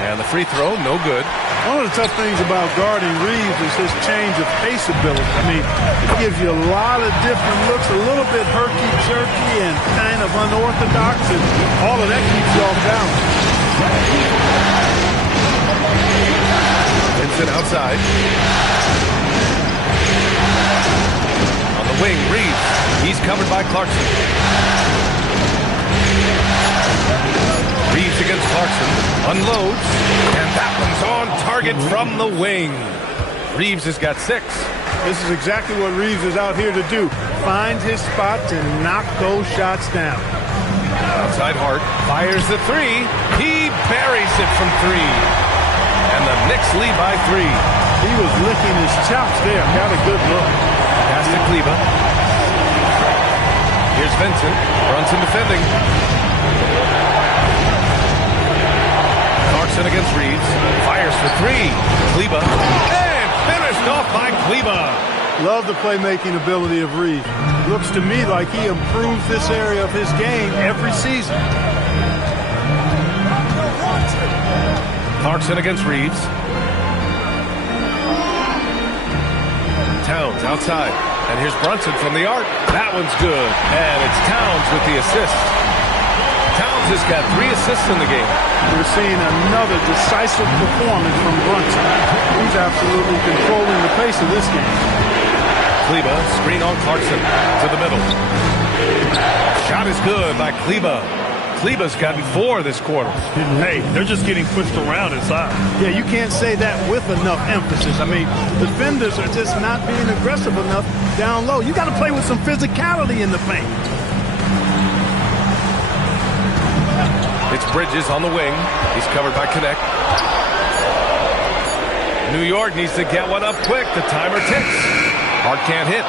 And the free throw, no good. One of the tough things about guarding Reeves is his change of pace ability. I mean, it gives you a lot of different looks, a little bit herky-jerky and kind of unorthodox, and all of that keeps you off balance. Vincent outside. On the wing, Reeves. He's covered by Clarkson. Reeves against Clarkson. Unloads. And that one's on target from the wing. Reeves has got 6. This is exactly what Reeves is out here to do. Find his spots and knock those shots down. Outside Hart. Fires the 3. He buries it from 3. And the Knicks lead by 3. He was licking his chops there. Got a good look. Pass to Kleba. Here's Vincent. Brunson defending. Clarkson against Reeves. Fires for 3. Kleba. And finished off by Kleba. Love the playmaking ability of Reeves. Looks to me like he improves this area of his game every season. Clarkson against Reeves. Towns outside. And here's Brunson from the arc. That one's good. And it's Towns with the assist. Towns has got 3 assists in the game. We're seeing another decisive performance from Brunson. He's absolutely controlling the pace of this game. Kleba, screen on Clarkson to the middle. Shot is good by Kleba. Kleba's gotten 4 this quarter. Hey, they're just getting pushed around inside. Yeah, you can't say that with enough emphasis. I mean, defenders are just not being aggressive enough down low. You got to play with some physicality in the paint. It's Bridges on the wing. He's covered by Connect. New York needs to get one up quick. The timer ticks. Hart can't hit.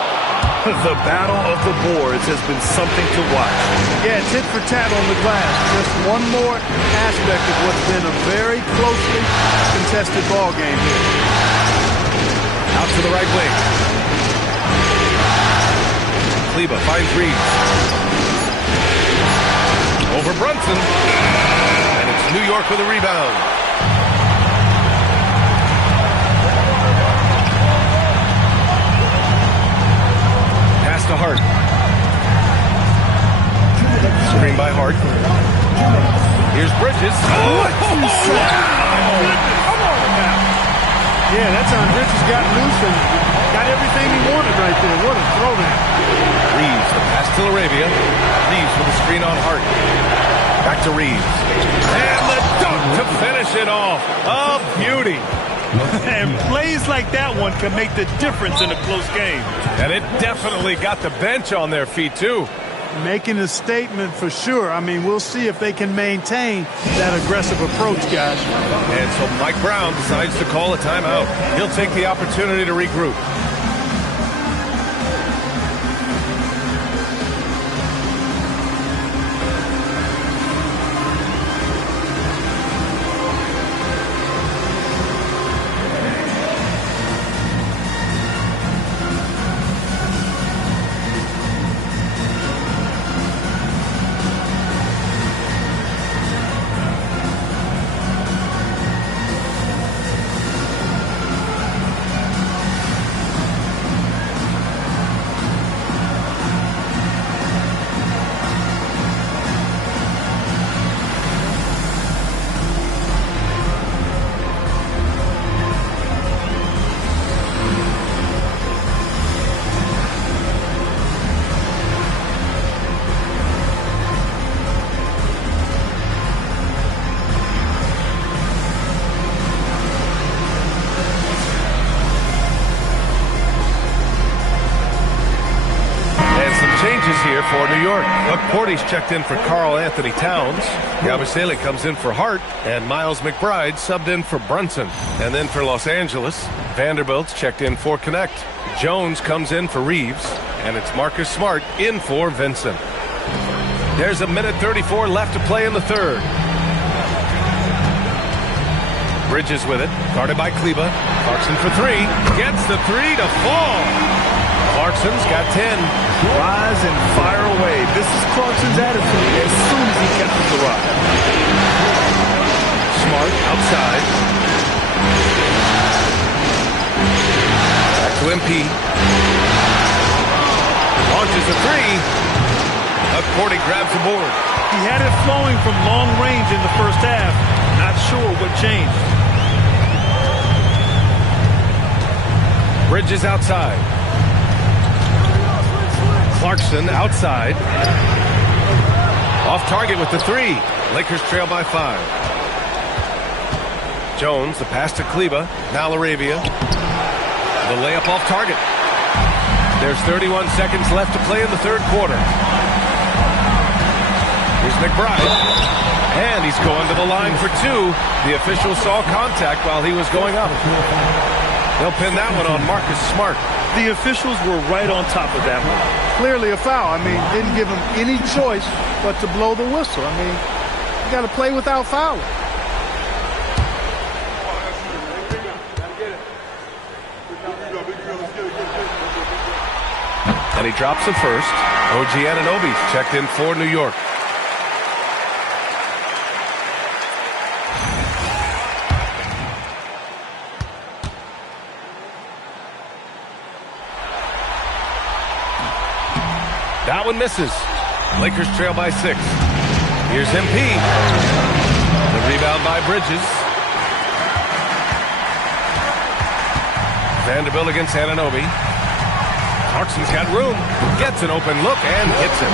The battle of the boards has been something to watch. Yeah, tit for tat on the glass. Just one more aspect of what's been a very closely contested ball game here. Out to the right wing. Kleba finds Reeves. Over Brunson. And it's New York with a rebound. To Hart. Screen by Hart. Here's Bridges. Oh, come on now. Yeah, that time Bridges got loose and got everything he wanted right there. What a throwdown. Reeves, the pass to Arabia. Reeves with a screen on Hart. Back to Reeves. And the dunk to finish it off. A beauty. And plays like that one can make the difference in a close game. And it definitely got the bench on their feet, too. Making a statement for sure. I mean, we'll see if they can maintain that aggressive approach, guys. And so Mike Brown decides to call a timeout. He'll take the opportunity to regroup. Here for New York. Porty's checked in for Karl Anthony Towns. Yabusele comes in for Hart, and Miles McBride subbed in for Brunson. And then for Los Angeles, Vanderbilt's checked in for Connect. Jones comes in for Reeves, and it's Marcus Smart in for Vincent. There's a minute 34 left to play in the third. Bridges with it, guarded by Kleba. Clarkson for 3, gets the 3 to fall. Clarkson's got 10. Rise and fire away. This is Clarkson's attitude as soon as he catches the rock. Smart outside. Back to MP. Launches a 3. Porty grabs the board. He had it flowing from long range in the first half. Not sure what changed. Bridges outside. Clarkson outside. Off target with the 3. Lakers trail by 5. Jones, the pass to Kleba. Now Arabia. The layup off target. There's 31 seconds left to play in the third quarter. Here's McBride. And he's going to the line for 2. The official saw contact while he was going up. They'll pin that one on Marcus Smart. The officials were right on top of that one. Clearly a foul. I mean, didn't give him any choice but to blow the whistle. I mean, you got to play without fouling. And he drops the first. OG Anunoby's checked in for New York. That one misses. Lakers trail by 6. Here's MP. The rebound by Bridges. Vanderbilt against Anunoby. Clarkson's got room, gets an open look, and hits it.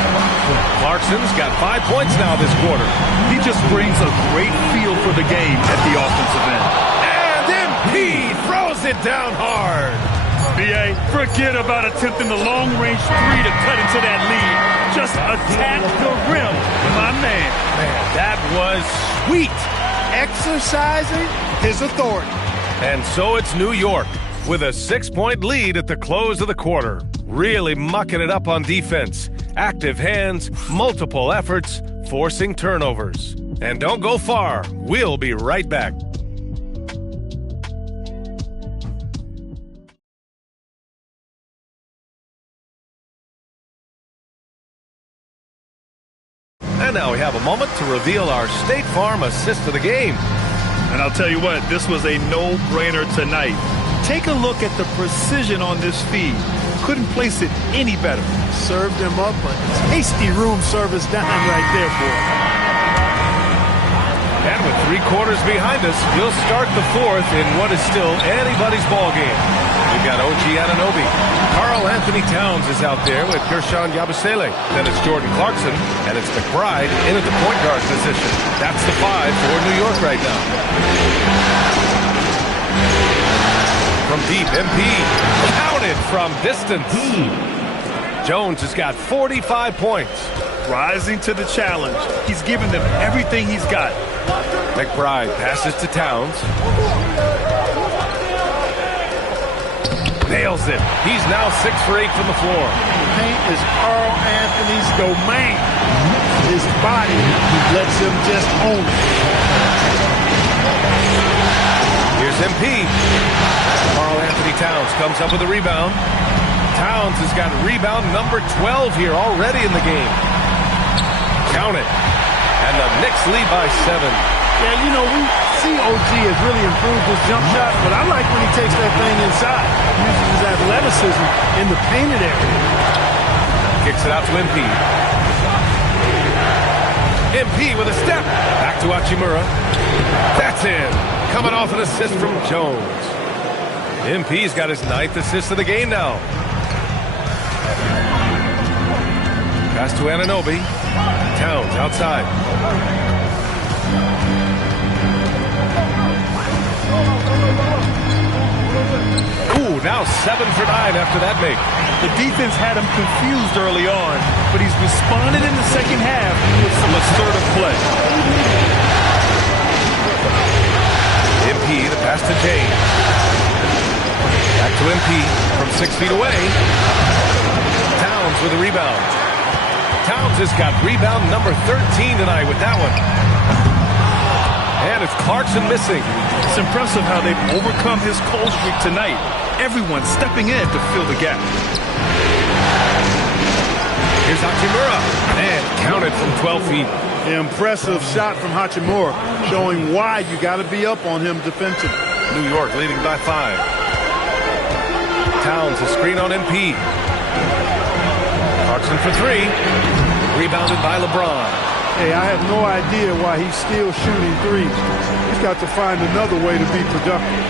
Clarkson's got 5 points now this quarter. He just brings a great feel for the game at the offensive end. And MP throws it down hard. B.A., forget about attempting the long-range three to cut into that lead. Just attack the rim, my man. Man, that was sweet. Exercising his authority. And so it's New York with a 6-point lead at the close of the quarter. Really mucking it up on defense. Active hands, multiple efforts, forcing turnovers. And don't go far. We'll be right back. And now we have a moment to reveal our State Farm assist of the game. And I'll tell you what, this was a no-brainer tonight. Take a look at the precision on this feed. Couldn't place it any better. Served him up a tasty room service dime right there, boy. And with 3 quarters behind us, we'll start the fourth in what is still anybody's ball game. We've got OG Anunoby. Karl Anthony Towns is out there with Gershon Yabusele. Then it's Jordan Clarkson, and it's McBride in at the point guard position. That's the 5 for New York right now. From deep, MP counted from distance. Jones has got 45 points. Rising to the challenge. He's given them everything he's got. McBride passes to Towns. Nails it. He's now 6 for 8 from the floor. The paint is Karl Anthony's domain. His body lets him just own it. Here's MP. Karl Anthony Towns comes up with a rebound. Towns has got rebound number 12 here already in the game. Count it. And the Knicks lead by 7. Yeah, you know, we see OG has really improved his jump shot, but I like when he takes that thing inside. Uses his athleticism in the painted area. Kicks it out to MP. MP with a step. Back to Hachimura. That's in. Coming off an assist from Jones. MP's got his 9th assist of the game now. Pass to Anunoby. Towns outside. Ooh, now 7 for 9 after that make. The defense had him confused early on, but he's responded in the second half with some assertive play. MP, the pass to James. Back to MP from 6 feet away. Towns with a rebound. Towns has got rebound number 13 tonight with that one. And it's Clarkson missing. It's impressive how they've overcome his cold streak tonight. Everyone stepping in to fill the gap. Here's Hachimura. And counted from 12 feet. Impressive shot from Hachimura, showing why you got to be up on him defensively. New York leading by 5. Towns a screen on MP. Clarkson for 3. Rebounded by LeBron. Hey, I have no idea why he's still shooting threes. He's got to find another way to be productive.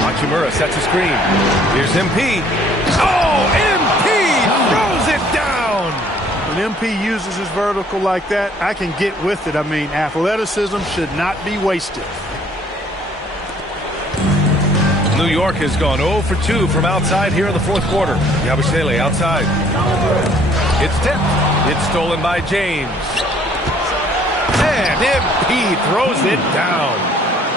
Hachimura sets a screen. Here's MP. Oh, MP throws it down. When MP uses his vertical like that, I can get with it. I mean, athleticism should not be wasted. New York has gone 0 for 2 from outside here in the fourth quarter. Yabusele outside. It's tipped. It's stolen by James. And MP throws it down.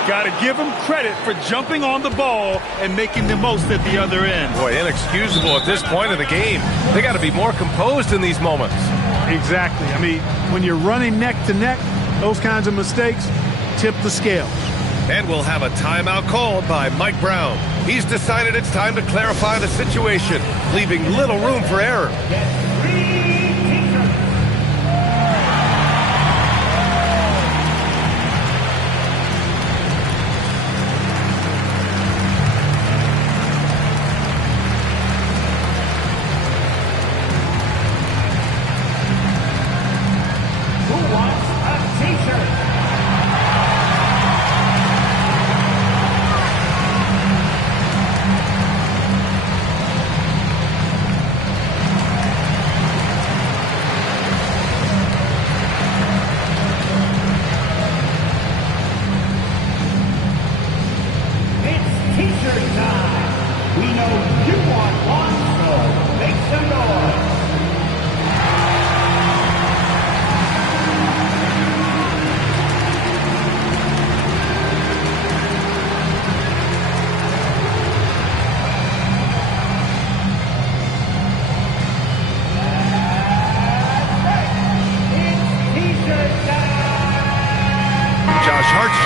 Got to give him credit for jumping on the ball and making the most at the other end. Boy, inexcusable at this point of the game. They got to be more composed in these moments. Exactly. I mean, when you're running neck to neck, those kinds of mistakes tip the scale. And we'll have a timeout called by Mike Brown. He's decided it's time to clarify the situation, leaving little room for error. Who wants a t-shirt?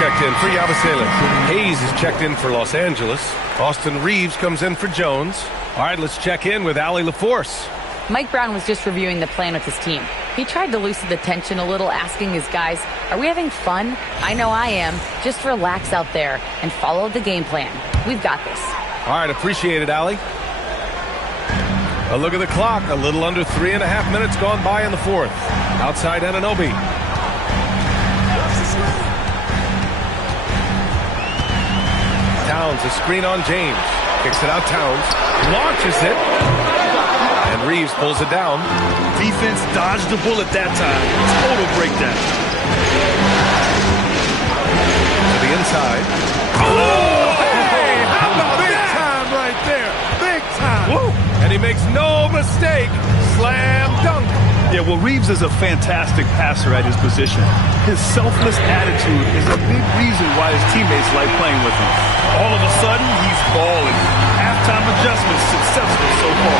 checked in for Yabusele. Hayes is checked in for Los Angeles. Austin Reeves comes in for Jones. All right, let's check in with Allie LaForce. Mike Brown was just reviewing the plan with his team. He tried to loosen the tension a little, asking his guys, are we having fun? I know I am. Just relax out there and follow the game plan. We've got this. All right, appreciate it, Allie. A look at the clock. A little under 3.5 minutes gone by in the fourth. Outside Anunoby. Towns, a screen on James. Kicks it out, Towns. Launches it. And Reeves pulls it down. Defense dodged the bullet that time. Total breakdown. To the inside. Oh, hey, how about big time right there? Big time. Woo! And he makes no mistake. Slam dunk. Yeah, well, Reeves is a fantastic passer at his position. His selfless attitude is a big reason why his teammates like playing with him. All of a sudden, he's balling. Halftime adjustment successful so far.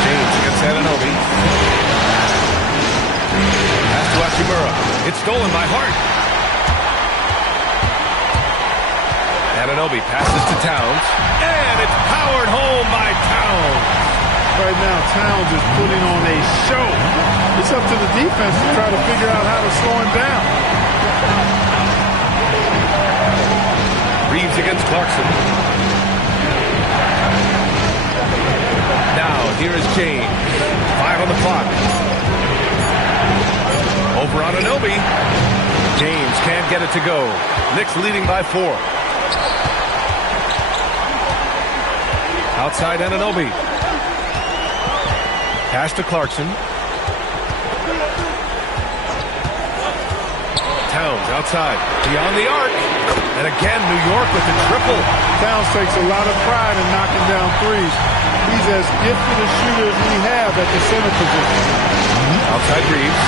James against Anunoby. Pass to Hachimura. It's stolen by Hart. Anunoby passes to Towns. And it's powered home by Towns. Right now, Towns is putting on a show. It's up to the defense to try to figure out how to slow him down. Reeves against Clarkson. Now, here is James. 5 on the clock. Over on Anunoby. James can't get it to go. Knicks leading by 4. Outside Anunoby. Pass to Clarkson. Towns outside. Beyond the arc. And again, New York with the triple. Towns takes a lot of pride in knocking down threes. He's as gifted a shooter as we have at the center position. Outside Reeves.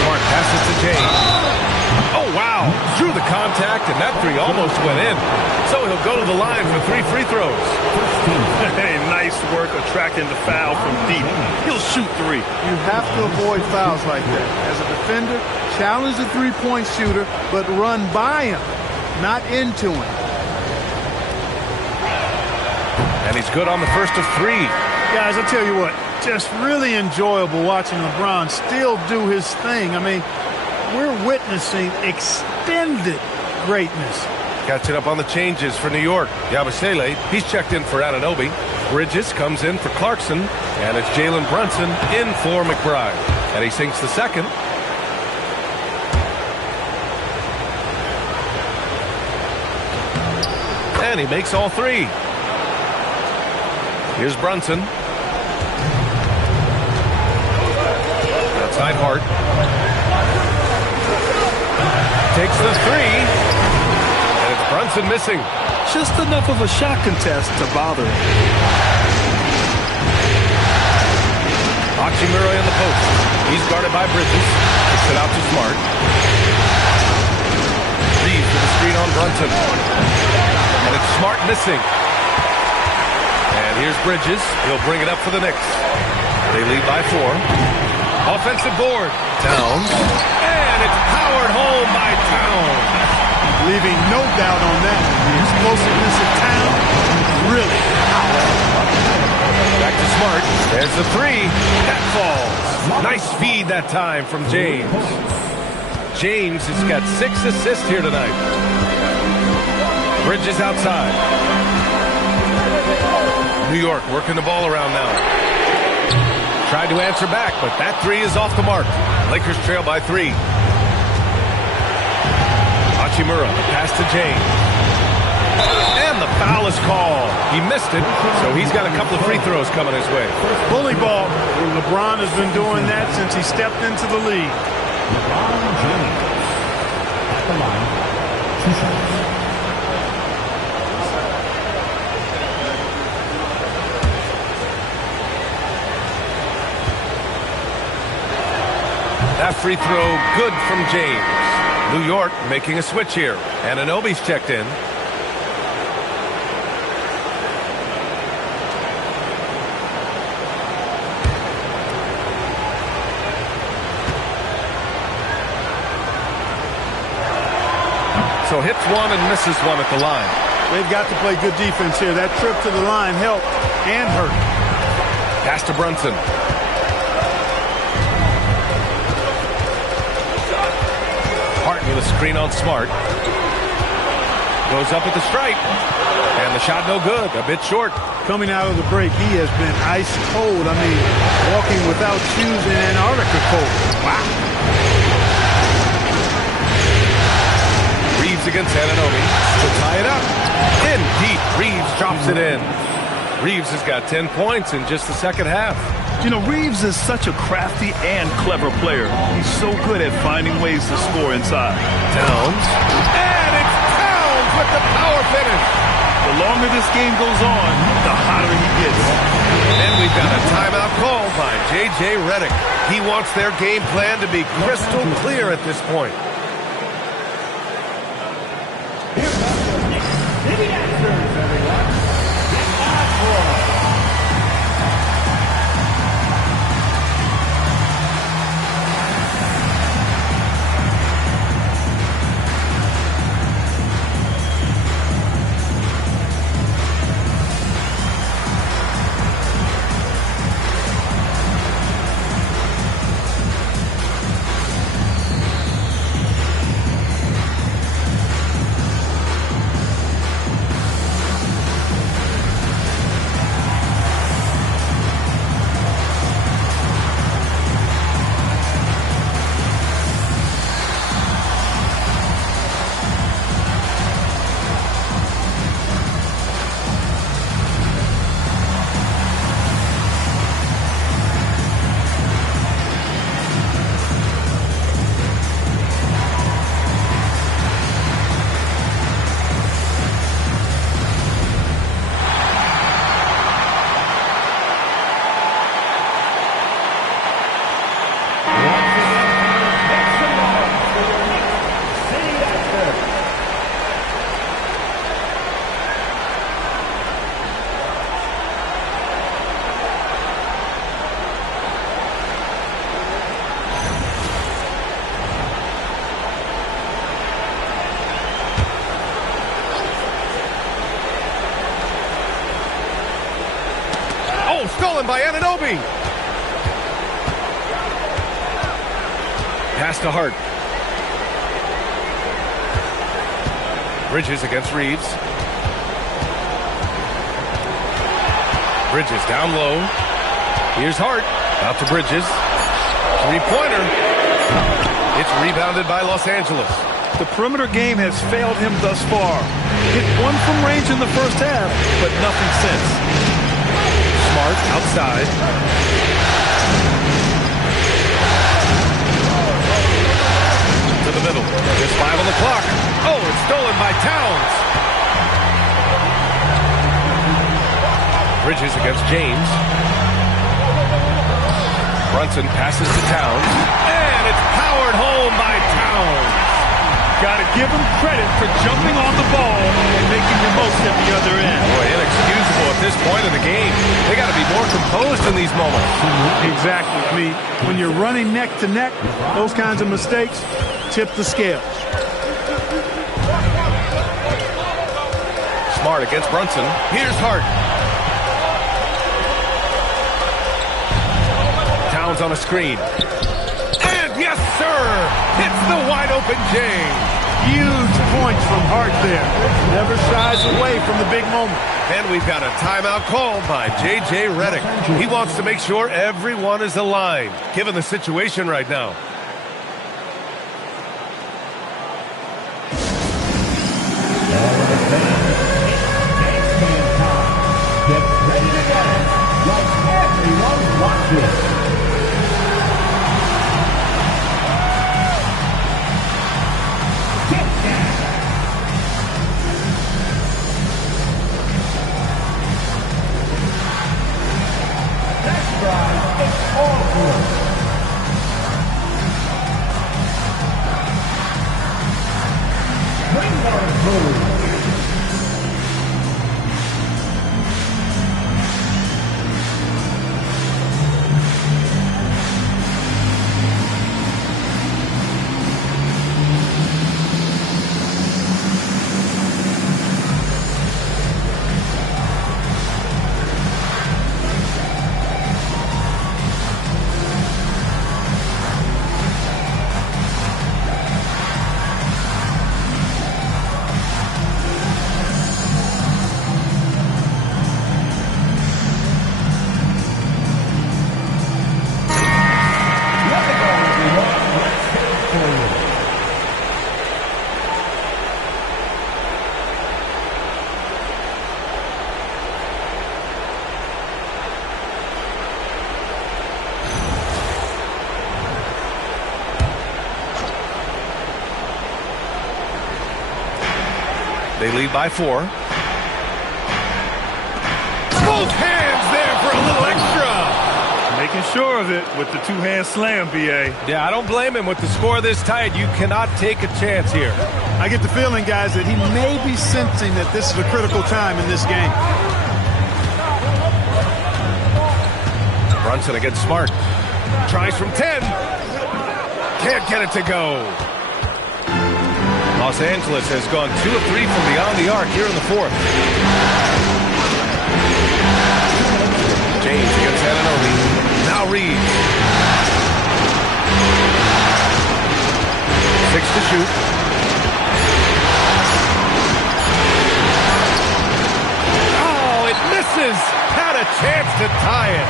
Smart passes to James. Oh, wow. Through the contact, and that three almost went in. So he'll go to the line for 3 free throws. Hey, nice work attracting the foul from deep. He'll shoot 3. You have to avoid fouls like that. As a defender, challenge the three-point shooter, but run by him, not into him. And he's good on the first of 3. Guys, I tell you what, just really enjoyable watching LeBron still do his thing. I mean, we're witnessing extended greatness. Catching up on the changes for New York. Yabusele, he's checked in for Anunoby. Bridges comes in for Clarkson. And it's Jalen Brunson in for McBride. And he sinks the second. And he makes all 3. Here's Brunson. Outside Hart. Takes the 3. And it's Brunson missing. Just enough of a shot contest to bother him. Hachimura in the post. He's guarded by Bridges. Kicks it out to Smart. Reeves with the screen on Brunson. And it's Smart missing. And here's Bridges. He'll bring it up for the Knicks. They lead by 4. Offensive board. Towns. And it's powered home by Towns. Leaving no doubt on that. The explosiveness of Towns, really. Back to Smart. There's the 3. That falls. Nice feed that time from James. James has got 6 assists here tonight. Bridges outside. New York working the ball around now. Tried to answer back, but that 3 is off the mark. Lakers trail by 3. Hachimura, the pass to James. And the foul is called. He missed it, so he's got a couple of free throws coming his way. Bully ball. LeBron has been doing that since he stepped into the league. LeBron James. At the line, 2 shots. That free throw good from James. New York making a switch here. Anunoby's checked in. So hits one and misses one at the line. They've got to play good defense here. That trip to the line helped and hurt. Pass to Brunson. Hart with a screen on Smart. Goes up at the stripe. And the shot no good. A bit short. Coming out of the break, he has been ice cold. I mean, walking without shoes in Antarctica cold. Wow. Reeves against Anunoby to tie it up. In deep. Reeves drops it in. Reeves has got 10 points in just the second half. You know, Reeves is such a crafty and clever player. He's so good at finding ways to score inside. Towns. And it's Towns with the power finish. The longer this game goes on, the hotter he gets. And we've got a timeout call by J.J. Redick. He wants their game plan to be crystal clear at this point. Stolen by Anunoby. Pass to Hart. Bridges against Reeves. Bridges down low. Here's Hart. Out to Bridges. Three-pointer. It's rebounded by Los Angeles. The perimeter game has failed him thus far. Hit one from range in the first half, but nothing since. Smart outside. To the middle. Just 5 on the clock. Oh, it's stolen by Towns. Bridges against James. Brunson passes to Towns. And it's powered home by Towns. Got to give him credit for jumping on the ball and making the most at the other end. Boy, inexcusable at this point of the game. They got to be more composed in these moments. Exactly. I mean, when you're running neck to neck, those kinds of mistakes tip the scales. Smart against Brunson. Here's Hart. Towns on a screen. And yes, sir! It's the wide open James. Huge points from Hart there. Never shies away from the big moment. And we've got a timeout called by J.J. Redick. He wants to make sure everyone is aligned, given the situation right now. Get ready to dance like everyone's watching. They lead by 4. Both hands there for a little extra. Making sure of it with the two-hand slam, B.A. Yeah, I don't blame him with the score this tight. You cannot take a chance here. I get the feeling, guys, that he may be sensing that this is a critical time in this game. Brunson against Smart. Tries from 10. Can't get it to go. Los Angeles has gone 2 of 3 from beyond the arc here in the 4th. James against Ananobi. Now Reed. 6 to shoot. Oh, it misses. Had a chance to tie it.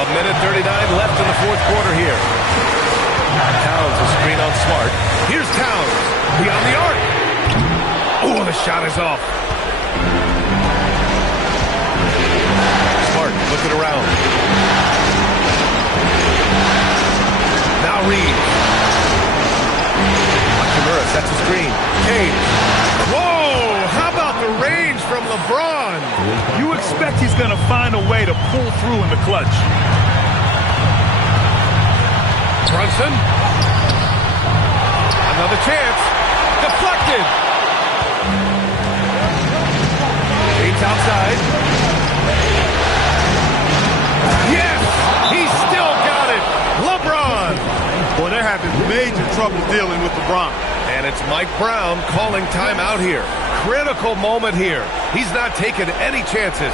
A minute 39 left in the 4th quarter here. Towns a screen on Smart. Here's Towns. Beyond the arc. Oh, the shot is off. Smart looking around. Now Reed. Hachimura sets a screen. Cage. Whoa! How about the range from LeBron? You expect he's going to find a way to pull through in the clutch. Brunson. Another chance. Deflected. James outside. Yes! He still got it. LeBron. Boy, they're having major trouble dealing with LeBron. And it's Mike Brown calling timeout here. Critical moment here. He's not taking any chances.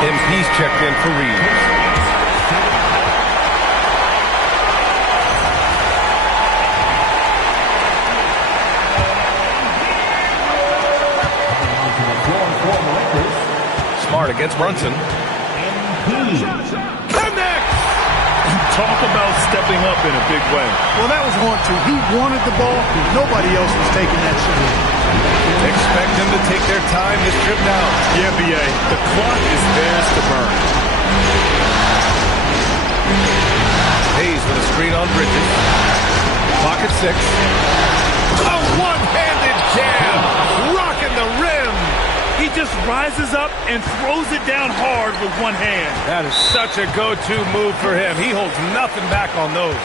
MP's checked in for Reed. Smart against Brunson. Connects! Talk about stepping up in a big way. Well, that was 1-2. He wanted the ball. Nobody else was taking that shot. Expect them to take their time this trip down. Yeah, B.A. The clock is theirs to burn. Hayes with a screen on Bridges. Clock at 6. A one-handed jam. Rocking the rim. He just rises up and throws it down hard with one hand. That is such a go-to move for him. He holds nothing back on those.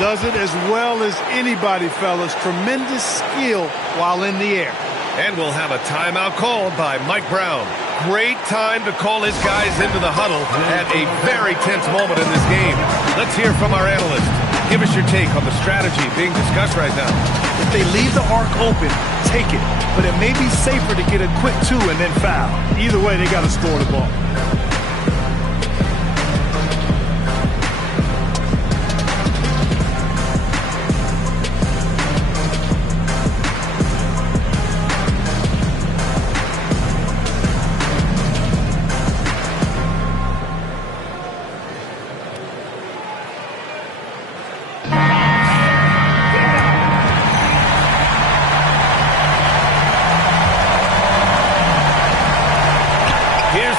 Does it as well as anybody, fellas. Tremendous skill while in the air. And we'll have a timeout called by Mike Brown. Great time to call his guys into the huddle at a very tense moment in this game. Let's hear from our analyst. Give us your take on the strategy being discussed right now. If they leave the arc open, take it. But it may be safer to get a quick 2 and then foul. Either way, they got to score the ball.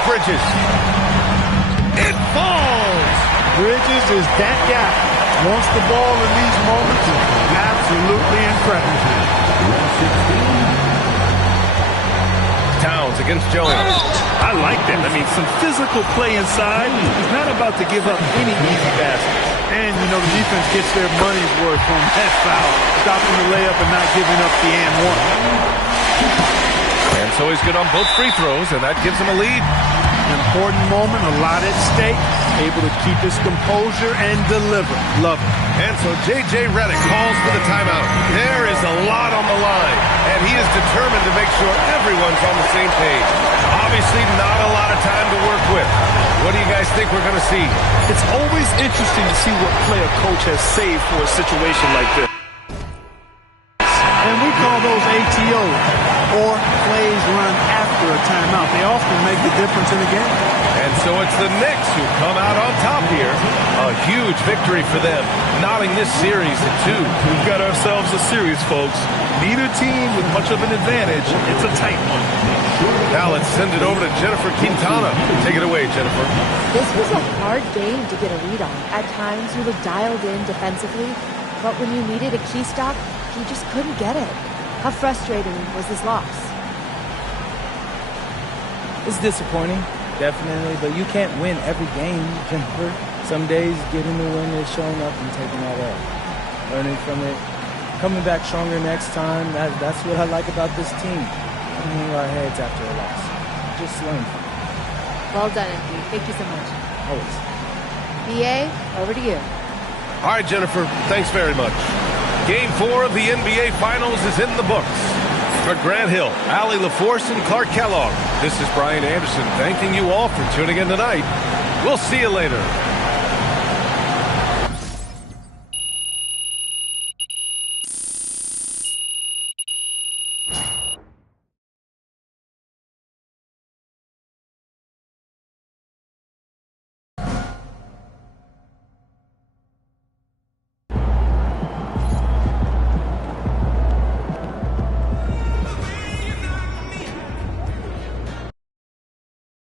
Bridges. It falls. Bridges is that guy. wants the ball in these moments. Absolutely incredible. Towns against Jones. I like that. I mean, some physical play inside. He's not about to give up any easy passes. And, you know, the defense gets their money's worth from that foul, stopping the layup and not giving up the and one. And so he's good on both free throws, and that gives him a lead. An important moment, a lot at stake, able to keep his composure and deliver. Love it. And so J.J. Redick calls for the timeout. There is a lot on the line, and he is determined to make sure everyone's on the same page. Obviously not a lot of time to work with. What do you guys think we're going to see? It's always interesting to see what play a coach has saved for a situation like this. And we call those ATOs, or plays run after a timeout. They often make the difference in a game. And so it's the Knicks who come out on top here. A huge victory for them, knotting this series at 2. We've got ourselves a series, folks. Neither team with much of an advantage. It's a tight one. Now let's send it over to Jennifer Quintana. Take it away, Jennifer. This was a hard game to get a read on. At times, you looked dialed in defensively, but when you needed a key stop, you just couldn't get it. How frustrating was this loss? It's disappointing, definitely, but you can't win every game, Jennifer. Some days getting the win is showing up and taking that L. Learning from it, coming back stronger next time, that's what I like about this team. We don't hang our heads after a loss. Just learn from it. Well done, MP. Thank you so much. Always. BA, over to you. All right, Jennifer, thanks very much. Game 4 of the NBA Finals is in the books. For Grant Hill, Allie LaForce, and Clark Kellogg, this is Brian Anderson thanking you all for tuning in tonight. We'll see you later.